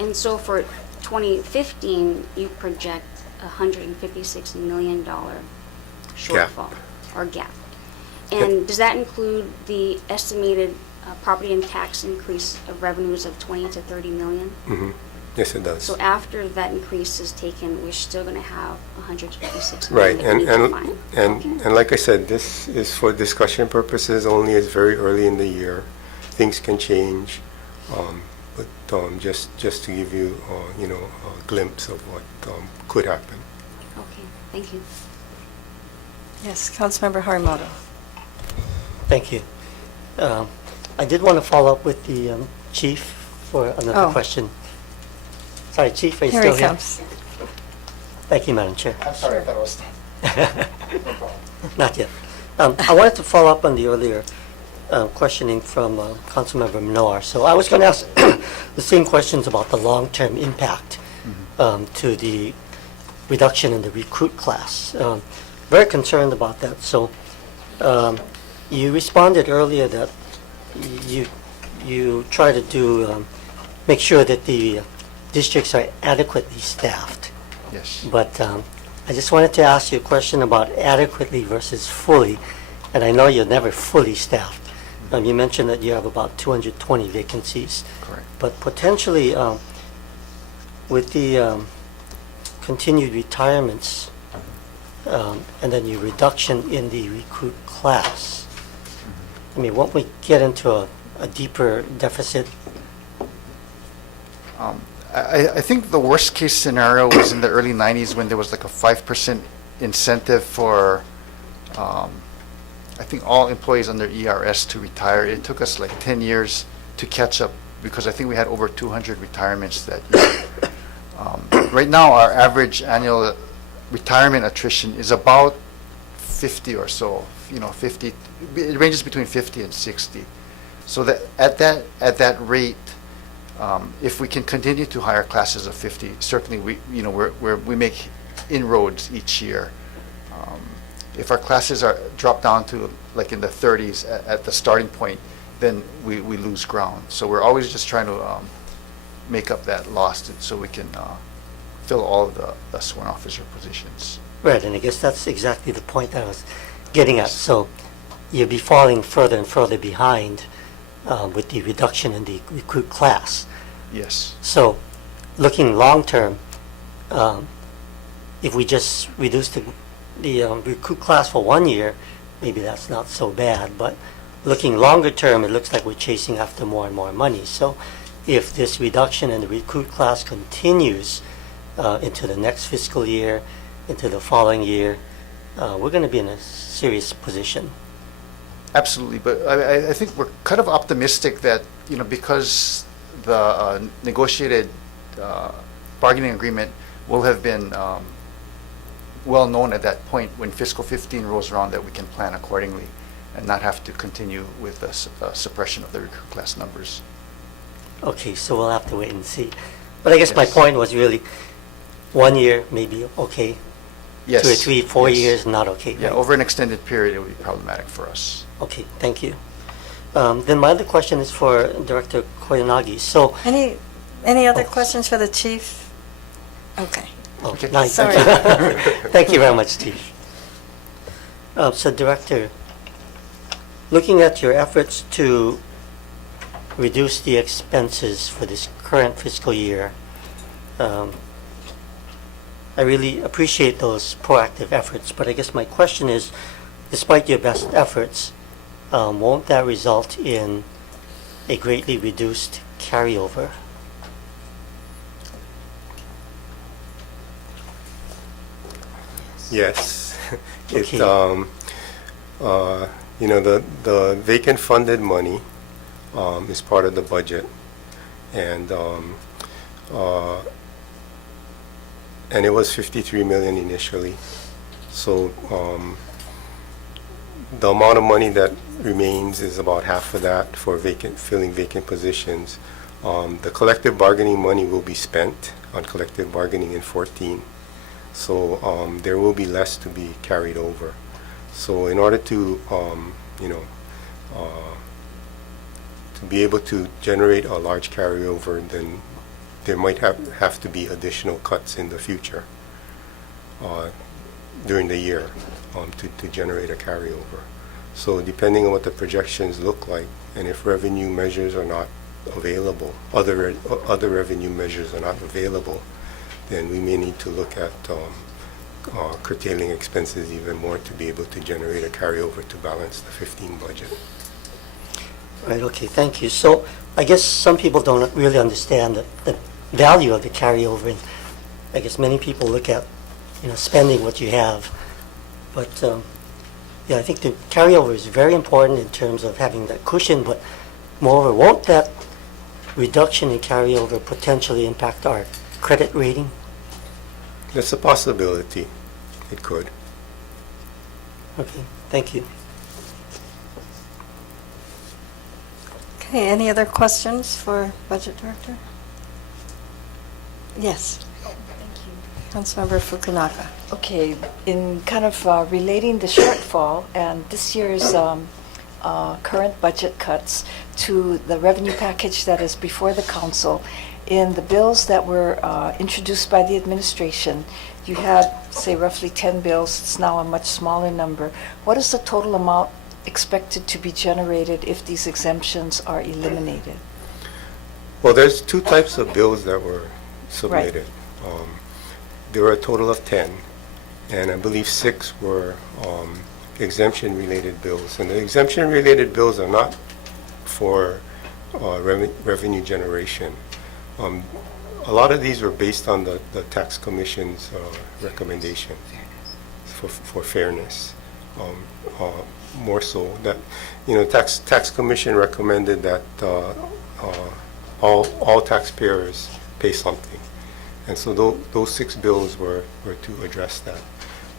And so for 2015, you project a $156 million shortfall or gap. And does that include the estimated property and tax increase of revenues of 20 to 30 million? Mm-hmm. Yes, it does. So after that increase is taken, we're still going to have 156 Right, million that we need to find. and like I said, this is for discussion purposes only. It's very early in the year. Things can change, but just to give you, a glimpse of what could happen. Okay, thank you. Yes, Councilmember Harimoto. Thank you. I did want to follow up with the chief for another Oh. question. Sorry, Chief, are you Here still he here? comes. Thank you, Madam Chair. I'm sorry, I thought I was done. Not yet. I wanted to follow up on the earlier questioning from Councilmember Manoar. So I was going to ask the same questions about the long-term impact to the reduction in the recruit class. Very concerned about that. So you responded earlier that you try to do make sure that the districts are adequately staffed. Yes. But I just wanted to ask you a question about adequately versus fully, and I know you're never fully staffed. You mentioned that you have about 220 vacancies. Correct. But potentially, with the continued retirements and then your reduction in the recruit class, I mean, won't we get into a deeper deficit? I think the worst case scenario was in the early 90s when there was like a 5% incentive for, I think all employees under ERS to retire. It took us like 10 years to catch up because I think we had over 200 retirements that year. Right now, our average annual retirement attrition is about 50 or so, 50, it ranges between 50 and 60. So that at that rate, if we can continue to hire classes of 50, certainly we make inroads each year. If our classes drop down to like in the 30s at the starting point, then we lose ground. So we're always just trying to make up that loss so we can fill all of the sworn officer positions. Right, and I guess that's exactly the point that I was getting at. So you'll be falling further and further behind with the reduction in the recruit class. Yes. So looking long-term, if we just reduce the recruit class for 1 year, maybe that's not so bad. But looking longer term, it looks like we're chasing after more and more money. So if this reduction in the recruit class continues into the next fiscal year, into the following year, we're going to be in a serious position. Absolutely, but I think we're kind of optimistic that, because the negotiated bargaining agreement will have been well known at that point when fiscal 15 rolls around, that we can plan accordingly and not have to continue with the suppression of the recruit class numbers. Okay, so we'll have to wait and see. But I guess my Yes. point was really 1 year, maybe okay. Yes. 2 or 3, 4 yes. years, not okay. Yeah, right? over an extended period, it would be problematic for us. Okay, thank you. Then my other question is for Director Koyanagi. So, Any other questions for the chief? Okay. Okay. nice. Sorry. Thank you very much, Chief. So, Director, looking at your efforts to reduce the expenses for this current fiscal year, I really appreciate those proactive efforts, but I guess my question is, despite your best efforts, won't that result in a greatly reduced carryover? Yes. Okay. The vacant funded money is part of the budget, and it was 53 million initially. So the amount of money that remains is about half of that for filling vacant positions. The collective bargaining money will be spent on collective bargaining in 14. So there will be less to be carried over. So in order to, to be able to generate a large carryover, then there might have to be additional cuts in the future during the year to generate a carryover. So depending on what the projections look like, and if revenue measures are not available, other revenue measures are not available, then we may need to look at curtailing expenses even more to be able to generate a carryover to balance the 15 budget. Right, okay, thank you. So I guess some people don't really understand the value of the carryover. And I guess many people look at, spending what you have. But, yeah, I think the carryover is very important in terms of having that cushion, but moreover, won't that reduction in carryover potentially impact our credit rating? That's a possibility. It could. Okay, thank you. Okay, any other questions for Budget Director? Yes. Councilmember Fukunaga. Okay, in kind of relating the shortfall and this year's current budget cuts to the revenue package that is before the council, in the bills that were introduced by the administration, you had, say, roughly 10 bills. It's now a much smaller number. What is the total amount expected to be generated if these exemptions are eliminated? Well, there's two types of bills that were submitted. There were a total of 10, and I believe 6 were exemption-related bills. And the exemption-related bills are not for revenue generation. A lot of these were based on the tax commission's recommendation for fairness. More so that, tax commission recommended that all taxpayers pay something. And so those 6 bills were to address that.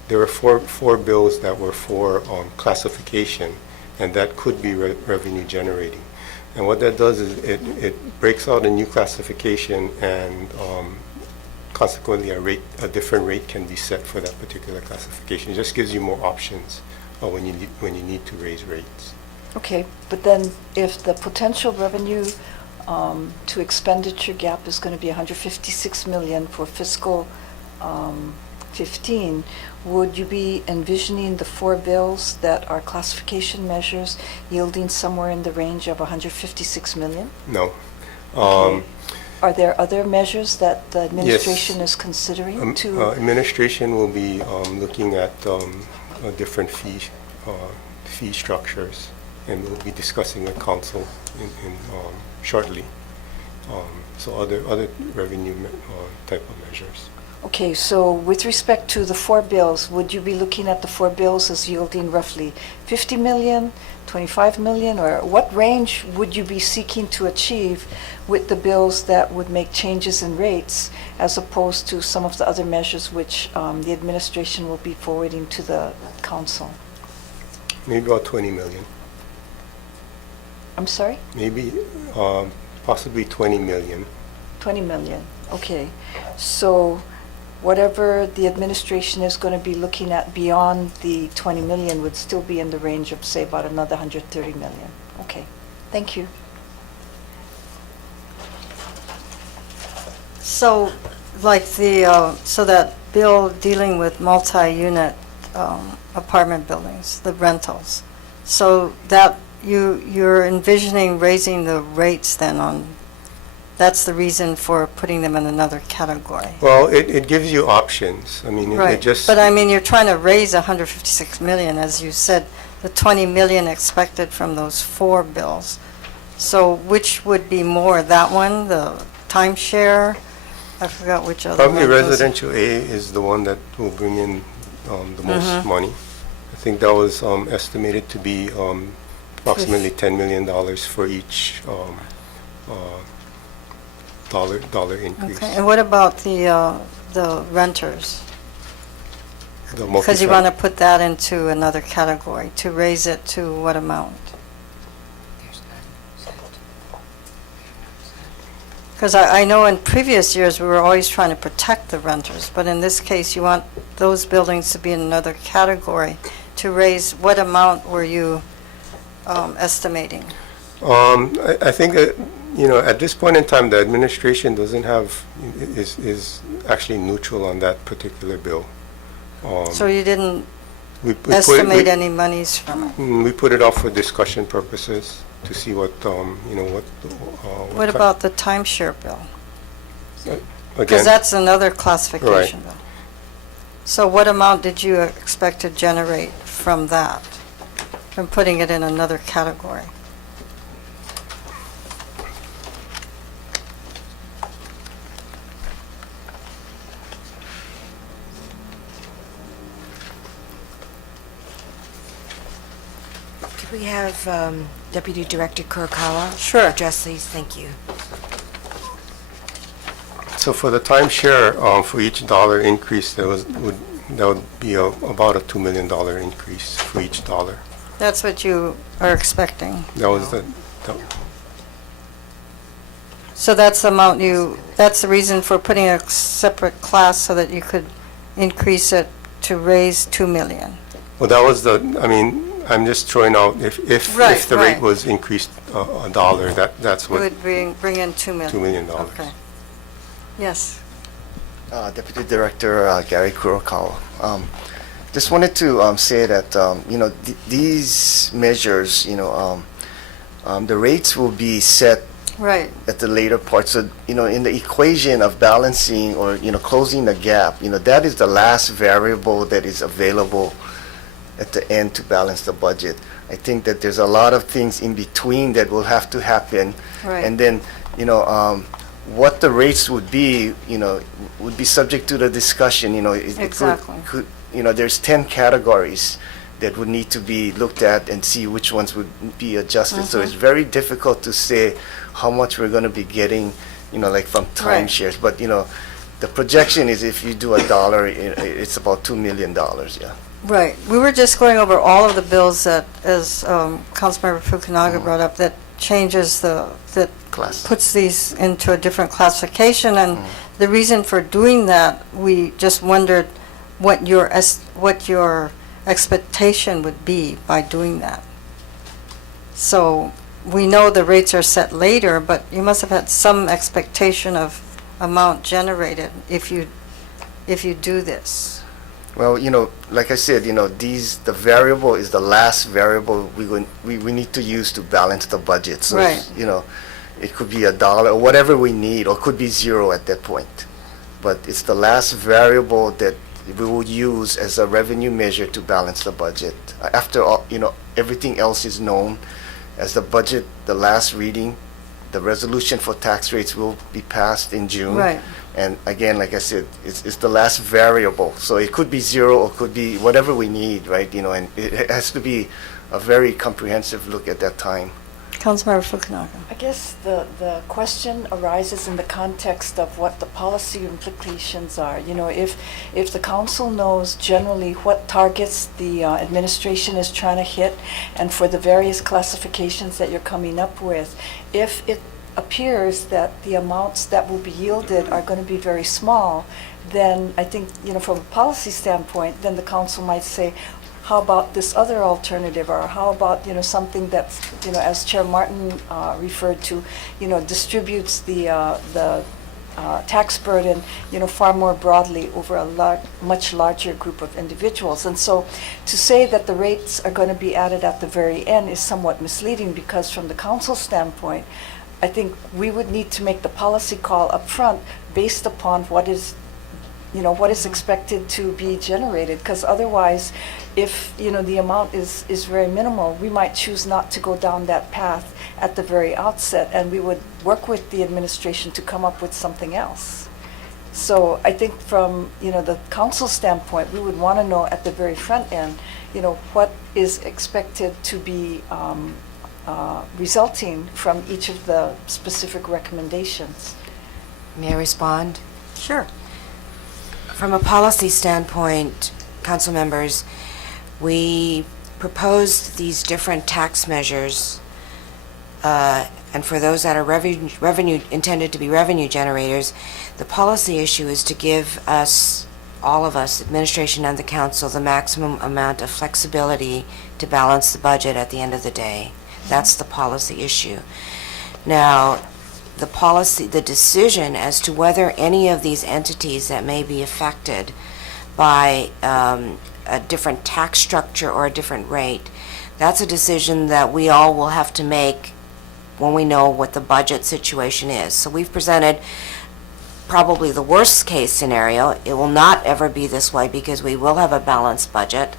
There were four bills that were for classification, and that could be revenue generating. And what that does is it breaks out a new classification, and consequently a different rate can be set for that particular classification. It just gives you more options when you need to raise rates. Okay, but then if the potential revenue to expenditure gap is going to be 156 million for fiscal 15, would you be envisioning the 4 bills that are classification measures yielding somewhere in the range of 156 million? No. Okay. Are there other measures that the administration is considering to? Administration will be looking at different fee structures, and we'll be discussing with council in shortly. So other revenue type of measures. Okay, so with respect to the 4 bills, would you be looking at the 4 bills as yielding roughly 50 million, 25 million, or what range would you be seeking to achieve with the bills that would make changes in rates as opposed to some of the other measures which the administration will be forwarding to the council? Maybe about 20 million. I'm sorry? Maybe possibly 20 million. 20 million, okay. So whatever the administration is going to be looking at beyond the 20 million would still be in the range of, say, about another 130 million. Okay, thank you. So, like so that bill dealing with multi-unit apartment buildings, the rentals, so that you're envisioning raising the rates then on, that's the reason for putting them in another category. Well, it gives you options. I mean, it just... But I mean, you're trying to raise 156 million, as you said, the 20 million expected from those 4 bills. So which would be more, that one, the timeshare? I forgot which other one. Probably residential A is the one that will bring in the most money. I think that was estimated to be approximately $10 million for each dollar increase. Okay, and what about the renters? The Because you want to multifamily. put that into another category, to raise it to what amount? Because I know in previous years, we were always trying to protect the renters, but in this case, you want those buildings to be in another category. To raise, what amount were you estimating? I think, at this point in time, the administration doesn't have, is actually neutral on that particular bill. So you didn't We put it- estimate any monies from it? We put it up for discussion purposes to see what, what. What about the timeshare bill? Again, Because that's another classification bill. So what amount did you expect to generate from that, from putting it in another category? Could we have Deputy Director Kurokawa? Sure. Address these, thank you. So for the timeshare, for each dollar increase, that would be about a $2 million increase for each dollar. That's what you are expecting. That was So that's the amount that's the reason for putting a separate class so that you could increase it to raise 2 million. well, that was I'm just throwing out, if Right, the rate right. was increased a dollar, that's It what, would bring in 2 million. $2 million. Okay. Yes. Deputy Director Gary Kurokawa. Just wanted to say that these measures, the rates will be set Right. at the later part. So in the equation of balancing or closing the gap, that is the last variable that is available at the end to balance the budget. I think that there's a lot of things in between that will have to happen, Right. and then what the rates would be, would be subject to the discussion. Exactly. There's 10 categories that would need to be looked at and see which ones would be adjusted. So it's very difficult to say how much we're going to be getting, like from Right. timeshares. But the projection is if you do a dollar, it's about $2 million. Yeah. Right. We were just going over all of the bills that, as Councilmember Fukunaga brought up, that changes that Class. puts these into a different classification. And the reason for doing that, we just wondered what your expectation would be by doing that. So we know the rates are set later, but you must have had some expectation of amount generated if you do this. Well, like I said, the variable is the last variable we need to use to balance the budget. So, Right. it could be a dollar or whatever we need, or could be zero at that point. But it's the last variable that we will use as a revenue measure to balance the budget. After all, everything else is known. As the budget, the last reading, the resolution for tax rates will be passed in June. Right. And again, like I said, it's the last variable. So it could be zero or could be whatever we need, right? And it has to be a very comprehensive look at that time. Councilmember Fukunaga. I guess the question arises in the context of what the policy implications are. If the council knows generally what targets the administration is trying to hit, and for the various classifications that you're coming up with, if it appears that the amounts that will be yielded are going to be very small, then I think, from a policy standpoint, then the council might say, how about this other alternative, or how about, something that's, as Chair Martin referred to, distributes the tax burden, far more broadly over a much larger group of individuals. And so to say that the rates are going to be added at the very end is somewhat misleading, because from the council standpoint, I think we would need to make the policy call up front based upon what is expected to be generated, because otherwise, if, the amount is very minimal, we might choose not to go down that path at the very outset, and we would work with the administration to come up with something else. So I think from, the council standpoint, we would want to know at the very front end, what is expected to be resulting from each of the specific recommendations. May I respond? Sure. From a policy standpoint, council members, we proposed these different tax measures, and for those that are revenue intended to be revenue generators, the policy issue is to give us, all of us, administration and the council, the maximum amount of flexibility to balance the budget at the end of the day. That's the policy issue. Now, the decision as to whether any of these entities that may be affected by a different tax structure or a different rate, that's a decision that we all will have to make when we know what the budget situation is. So we've presented probably the worst case scenario. It will not ever be this way because we will have a balanced budget.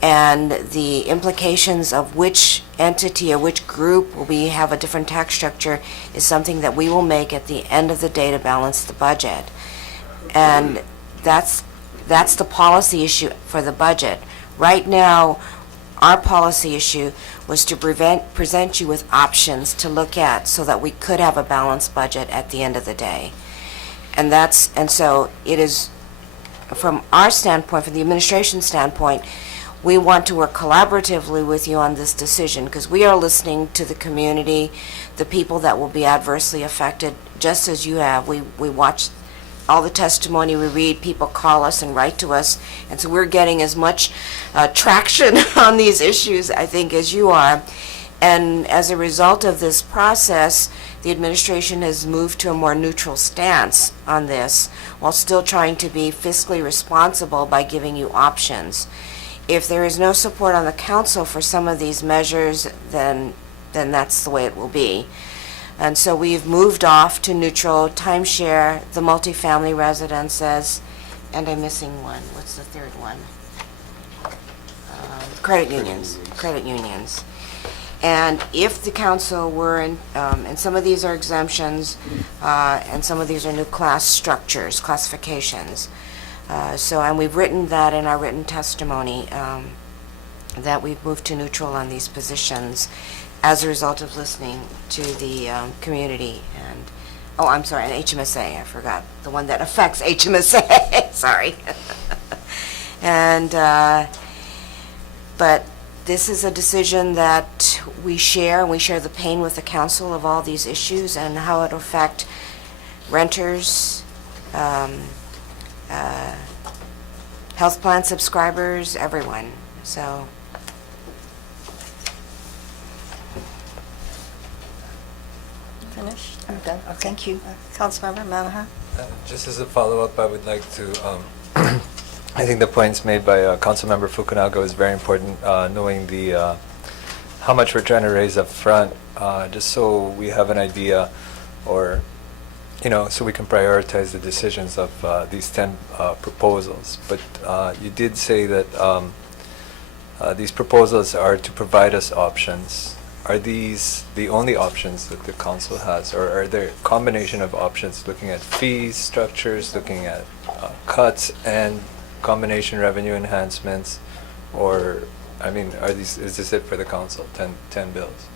And the implications of which entity or which group will have a different tax structure is something that we will make at the end of the day to balance the budget. And that's the policy issue for the budget. Right now, our policy issue was to present you with options to look at so that we could have a balanced budget at the end of the day. And so it is, from our standpoint, from the administration standpoint, we want to work collaboratively with you on this decision because we are listening to the community, the people that will be adversely affected, just as you have. We watch all the testimony we read, people call us and write to us, and so we're getting as much traction on these issues, I think, as you are. And as a result of this process, the administration has moved to a more neutral stance on this while still trying to be fiscally responsible by giving you options. If there is no support on the council for some of these measures, then that's the way it will be. And so we've moved off to neutral, timeshare, the multifamily residences, and I'm missing one. What's the third one? Credit unions. And if the council were in, and some of these are exemptions, and some of these are new class structures, classifications. And we've written that in our written testimony, that we've moved to neutral on these positions as a result of listening to the community and, I'm sorry, and HMSA, I forgot, the one that affects HMSA, sorry. And, but this is a decision that we share the pain with the council of all these issues and how it will affect renters, health plan subscribers, everyone, so. Finished? I'm done. Okay. Thank you. Councilmember Manahan? Just as a follow-up, I would like to, I think the points made by Councilmember Fukunaga was very important, knowing the how much we're trying to raise up front, just so we have an idea, or, so we can prioritize the decisions of these 10 proposals. But you did say that these proposals are to provide us options. Are these the only options that the council has, or are there a combination of options looking at fees, structures, looking at cuts, and combination revenue enhancements? Or, is this it for the council, 10 bills?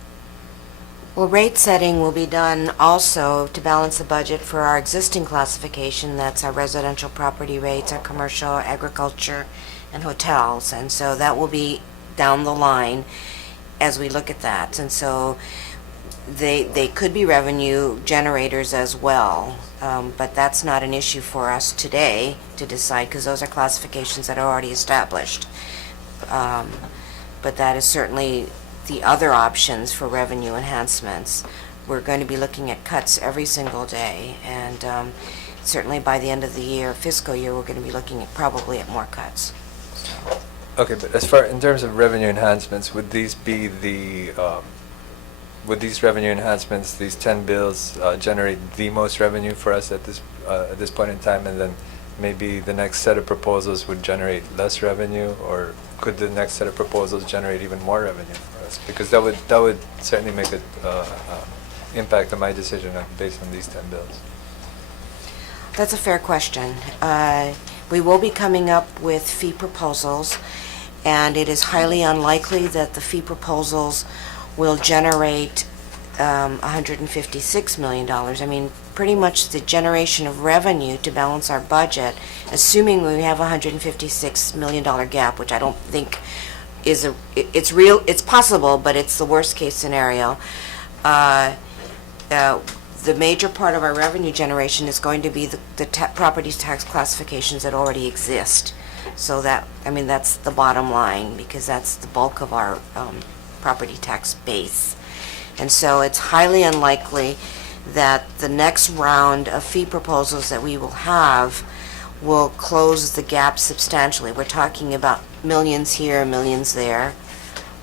Well, rate setting will be done also to balance the budget for our existing classification. That's our residential property rates, our commercial, agriculture, and hotels. And so that will be down the line as we look at that. And so they could be revenue generators as well, but that's not an issue for us today to decide because those are classifications that are already established. But that is certainly the other options for revenue enhancements. We're going to be looking at cuts every single day, and certainly by the end of the year, fiscal year, we're going to be looking at probably at more cuts. Okay, but in terms of revenue enhancements, would these be would these revenue enhancements, these 10 bills, generate the most revenue for us at this point in time, and then maybe the next set of proposals would generate less revenue, or could the next set of proposals generate even more revenue for us? Because that would certainly make an impact on my decision based on these 10 bills. That's a fair question. We will be coming up with fee proposals, and it is highly unlikely that the fee proposals will generate $156 million. pretty much the generation of revenue to balance our budget, assuming we have a $156 million gap, which I don't think is it's real, it's possible, but it's the worst case scenario. The major part of our revenue generation is going to be the property tax classifications that already exist. So that, I mean, that's the bottom line, because that's the bulk of our property tax base. And so it's highly unlikely that the next round of fee proposals that we will have will close the gap substantially. We're talking about millions here, millions there,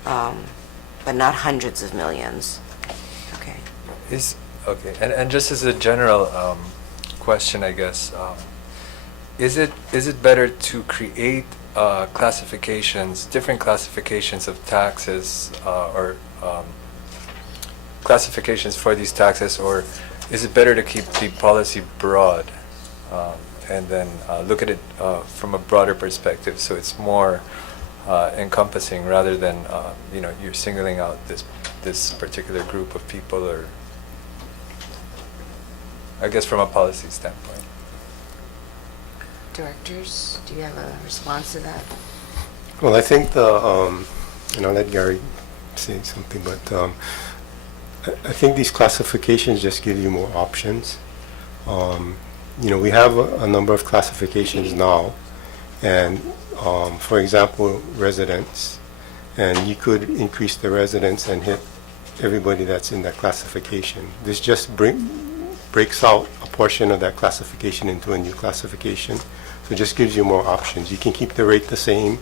but not hundreds of millions. Okay. Okay, and just as a general question, I guess, is it better to create classifications, different classifications of taxes, or classifications for these taxes, or is it better to keep the policy broad and then look at it from a broader perspective, so it's more encompassing rather than you're singling out this particular group of people, or I guess from a policy standpoint? Directors, do you have a response to that? Well, I think I'll let Gary say something, but I think these classifications just give you more options. We have a number of classifications now, and for example, residents, and you could increase the residents and hit everybody that's in that classification. This just breaks out a portion of that classification into a new classification, so it just gives you more options. You can keep the rate the same,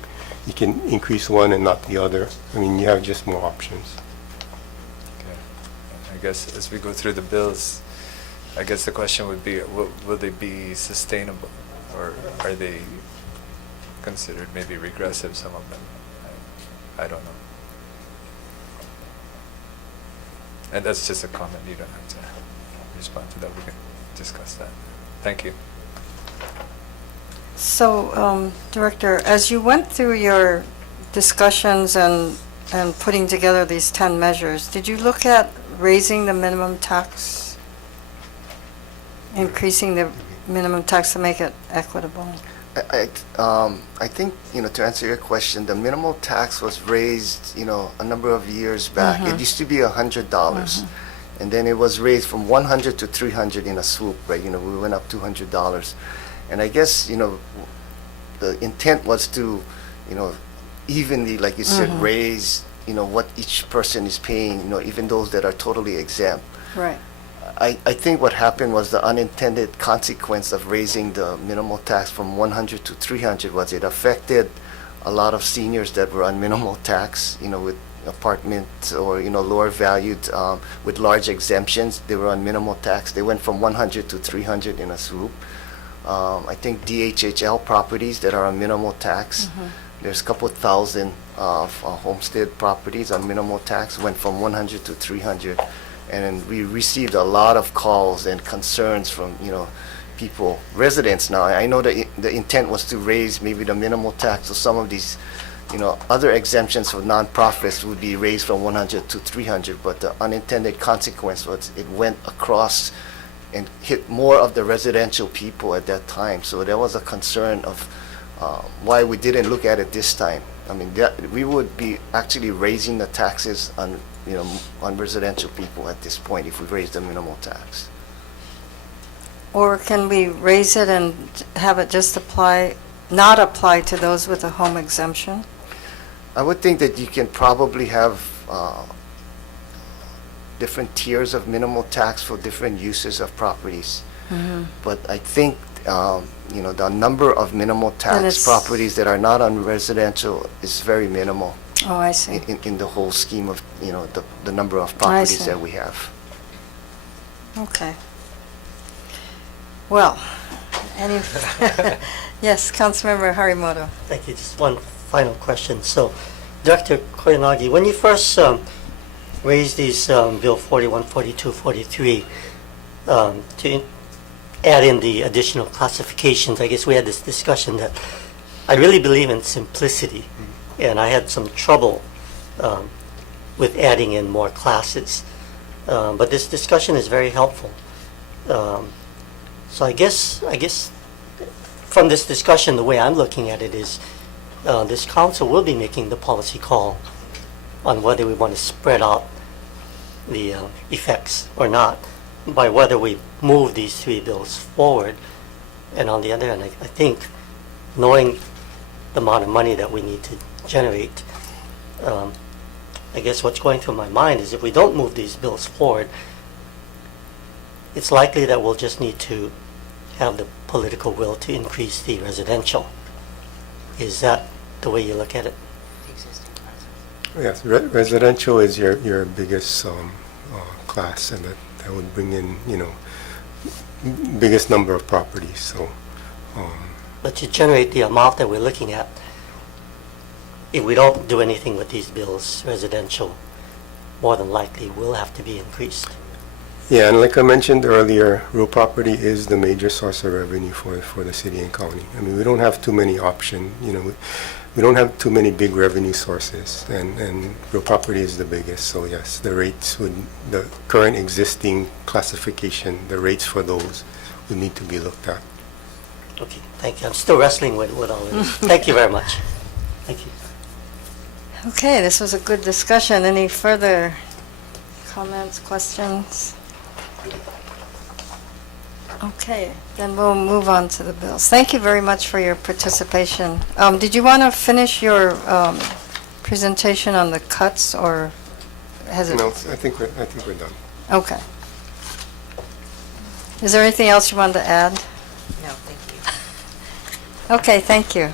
you can increase one and not the other. I mean, you have just more options. I guess as we go through the bills, I guess the question would be, will they be sustainable, or are they considered maybe regressive, some of them? I don't know. And that's just a comment, you don't have to respond to that, we can discuss that. Thank you. So, Director, as you went through your discussions and putting together these 10 measures, did you look at raising the minimum tax, increasing the minimum tax to make it equitable? I think, to answer your question, the minimal tax was raised, a number of years back. It used to be $100. And then it was raised from 100 to 300 in a swoop, right? We went up $200. And I guess, the intent was to, evenly, like you said, raise, what each person is paying, even those that are totally exempt. Right. I think what happened was the unintended consequence of raising the minimal tax from 100 to 300 was it affected a lot of seniors that were on minimal tax, with apartments or lower valued with large exemptions. They were on minimal tax. They went from 100 to 300 in a swoop. I think DHHL properties that are on minimal tax, there's a couple thousand of homestead properties on minimal tax, went from 100 to 300. And we received a lot of calls and concerns from people, residents. Now I know that the intent was to raise maybe the minimal tax, so some of these other exemptions for nonprofits would be raised from 100 to 300, but the unintended consequence was it went across and hit more of the residential people at that time. So there was a concern of why we didn't look at it this time. I mean, we would be actually raising the taxes on residential people at this point if we raise the minimal tax. Or can we raise it and have it just not apply to those with a home exemption? I would think that you can probably have different tiers of minimal tax for different uses of properties. But I think, the number of minimal tax properties that are not on residential is very minimal. Oh, I see. In the whole scheme of, the number of properties that we have. Okay. Well, yes, Councilmember Harimoto. Thank you. Just one final question. So, Director Koyanagi, when you first raised these Bill 41, 42, 43 to add in the additional classifications, I guess we had this discussion that I really believe in simplicity, and I had some trouble with adding in more classes. But this discussion is very helpful. So I guess from this discussion, the way I'm looking at it is, this council will be making the policy call on whether we want to spread out the effects or not, by whether we move these three bills forward. And on the other hand, I think, knowing the amount of money that we need to generate, I guess what's going through my mind is if we don't move these bills forward, it's likely that we'll just need to have the political will to increase the residential. Is that the way you look at it? Yes, residential is your biggest class, and that would bring in, biggest number of properties, so. But to generate the amount that we're looking at, if we don't do anything with these bills, residential more than likely will have to be increased. Yeah, and like I mentioned earlier, real property is the major source of revenue for the city and county. I mean, we don't have too many options, we don't have too many big revenue sources, and real property is the biggest. So yes, the current existing classification, the rates for those would need to be looked at. Okay, thank you. I'm still wrestling with all of this. Thank you very much. Thank you. Okay, this was a good discussion. Any further comments, questions? Okay, then we'll move on to the bills. Thank you very much for your participation. Did you want to finish your presentation on the cuts, or has it? No, I think we're done. Okay. Is there anything else you wanted to add? No, thank you. Okay, thank you.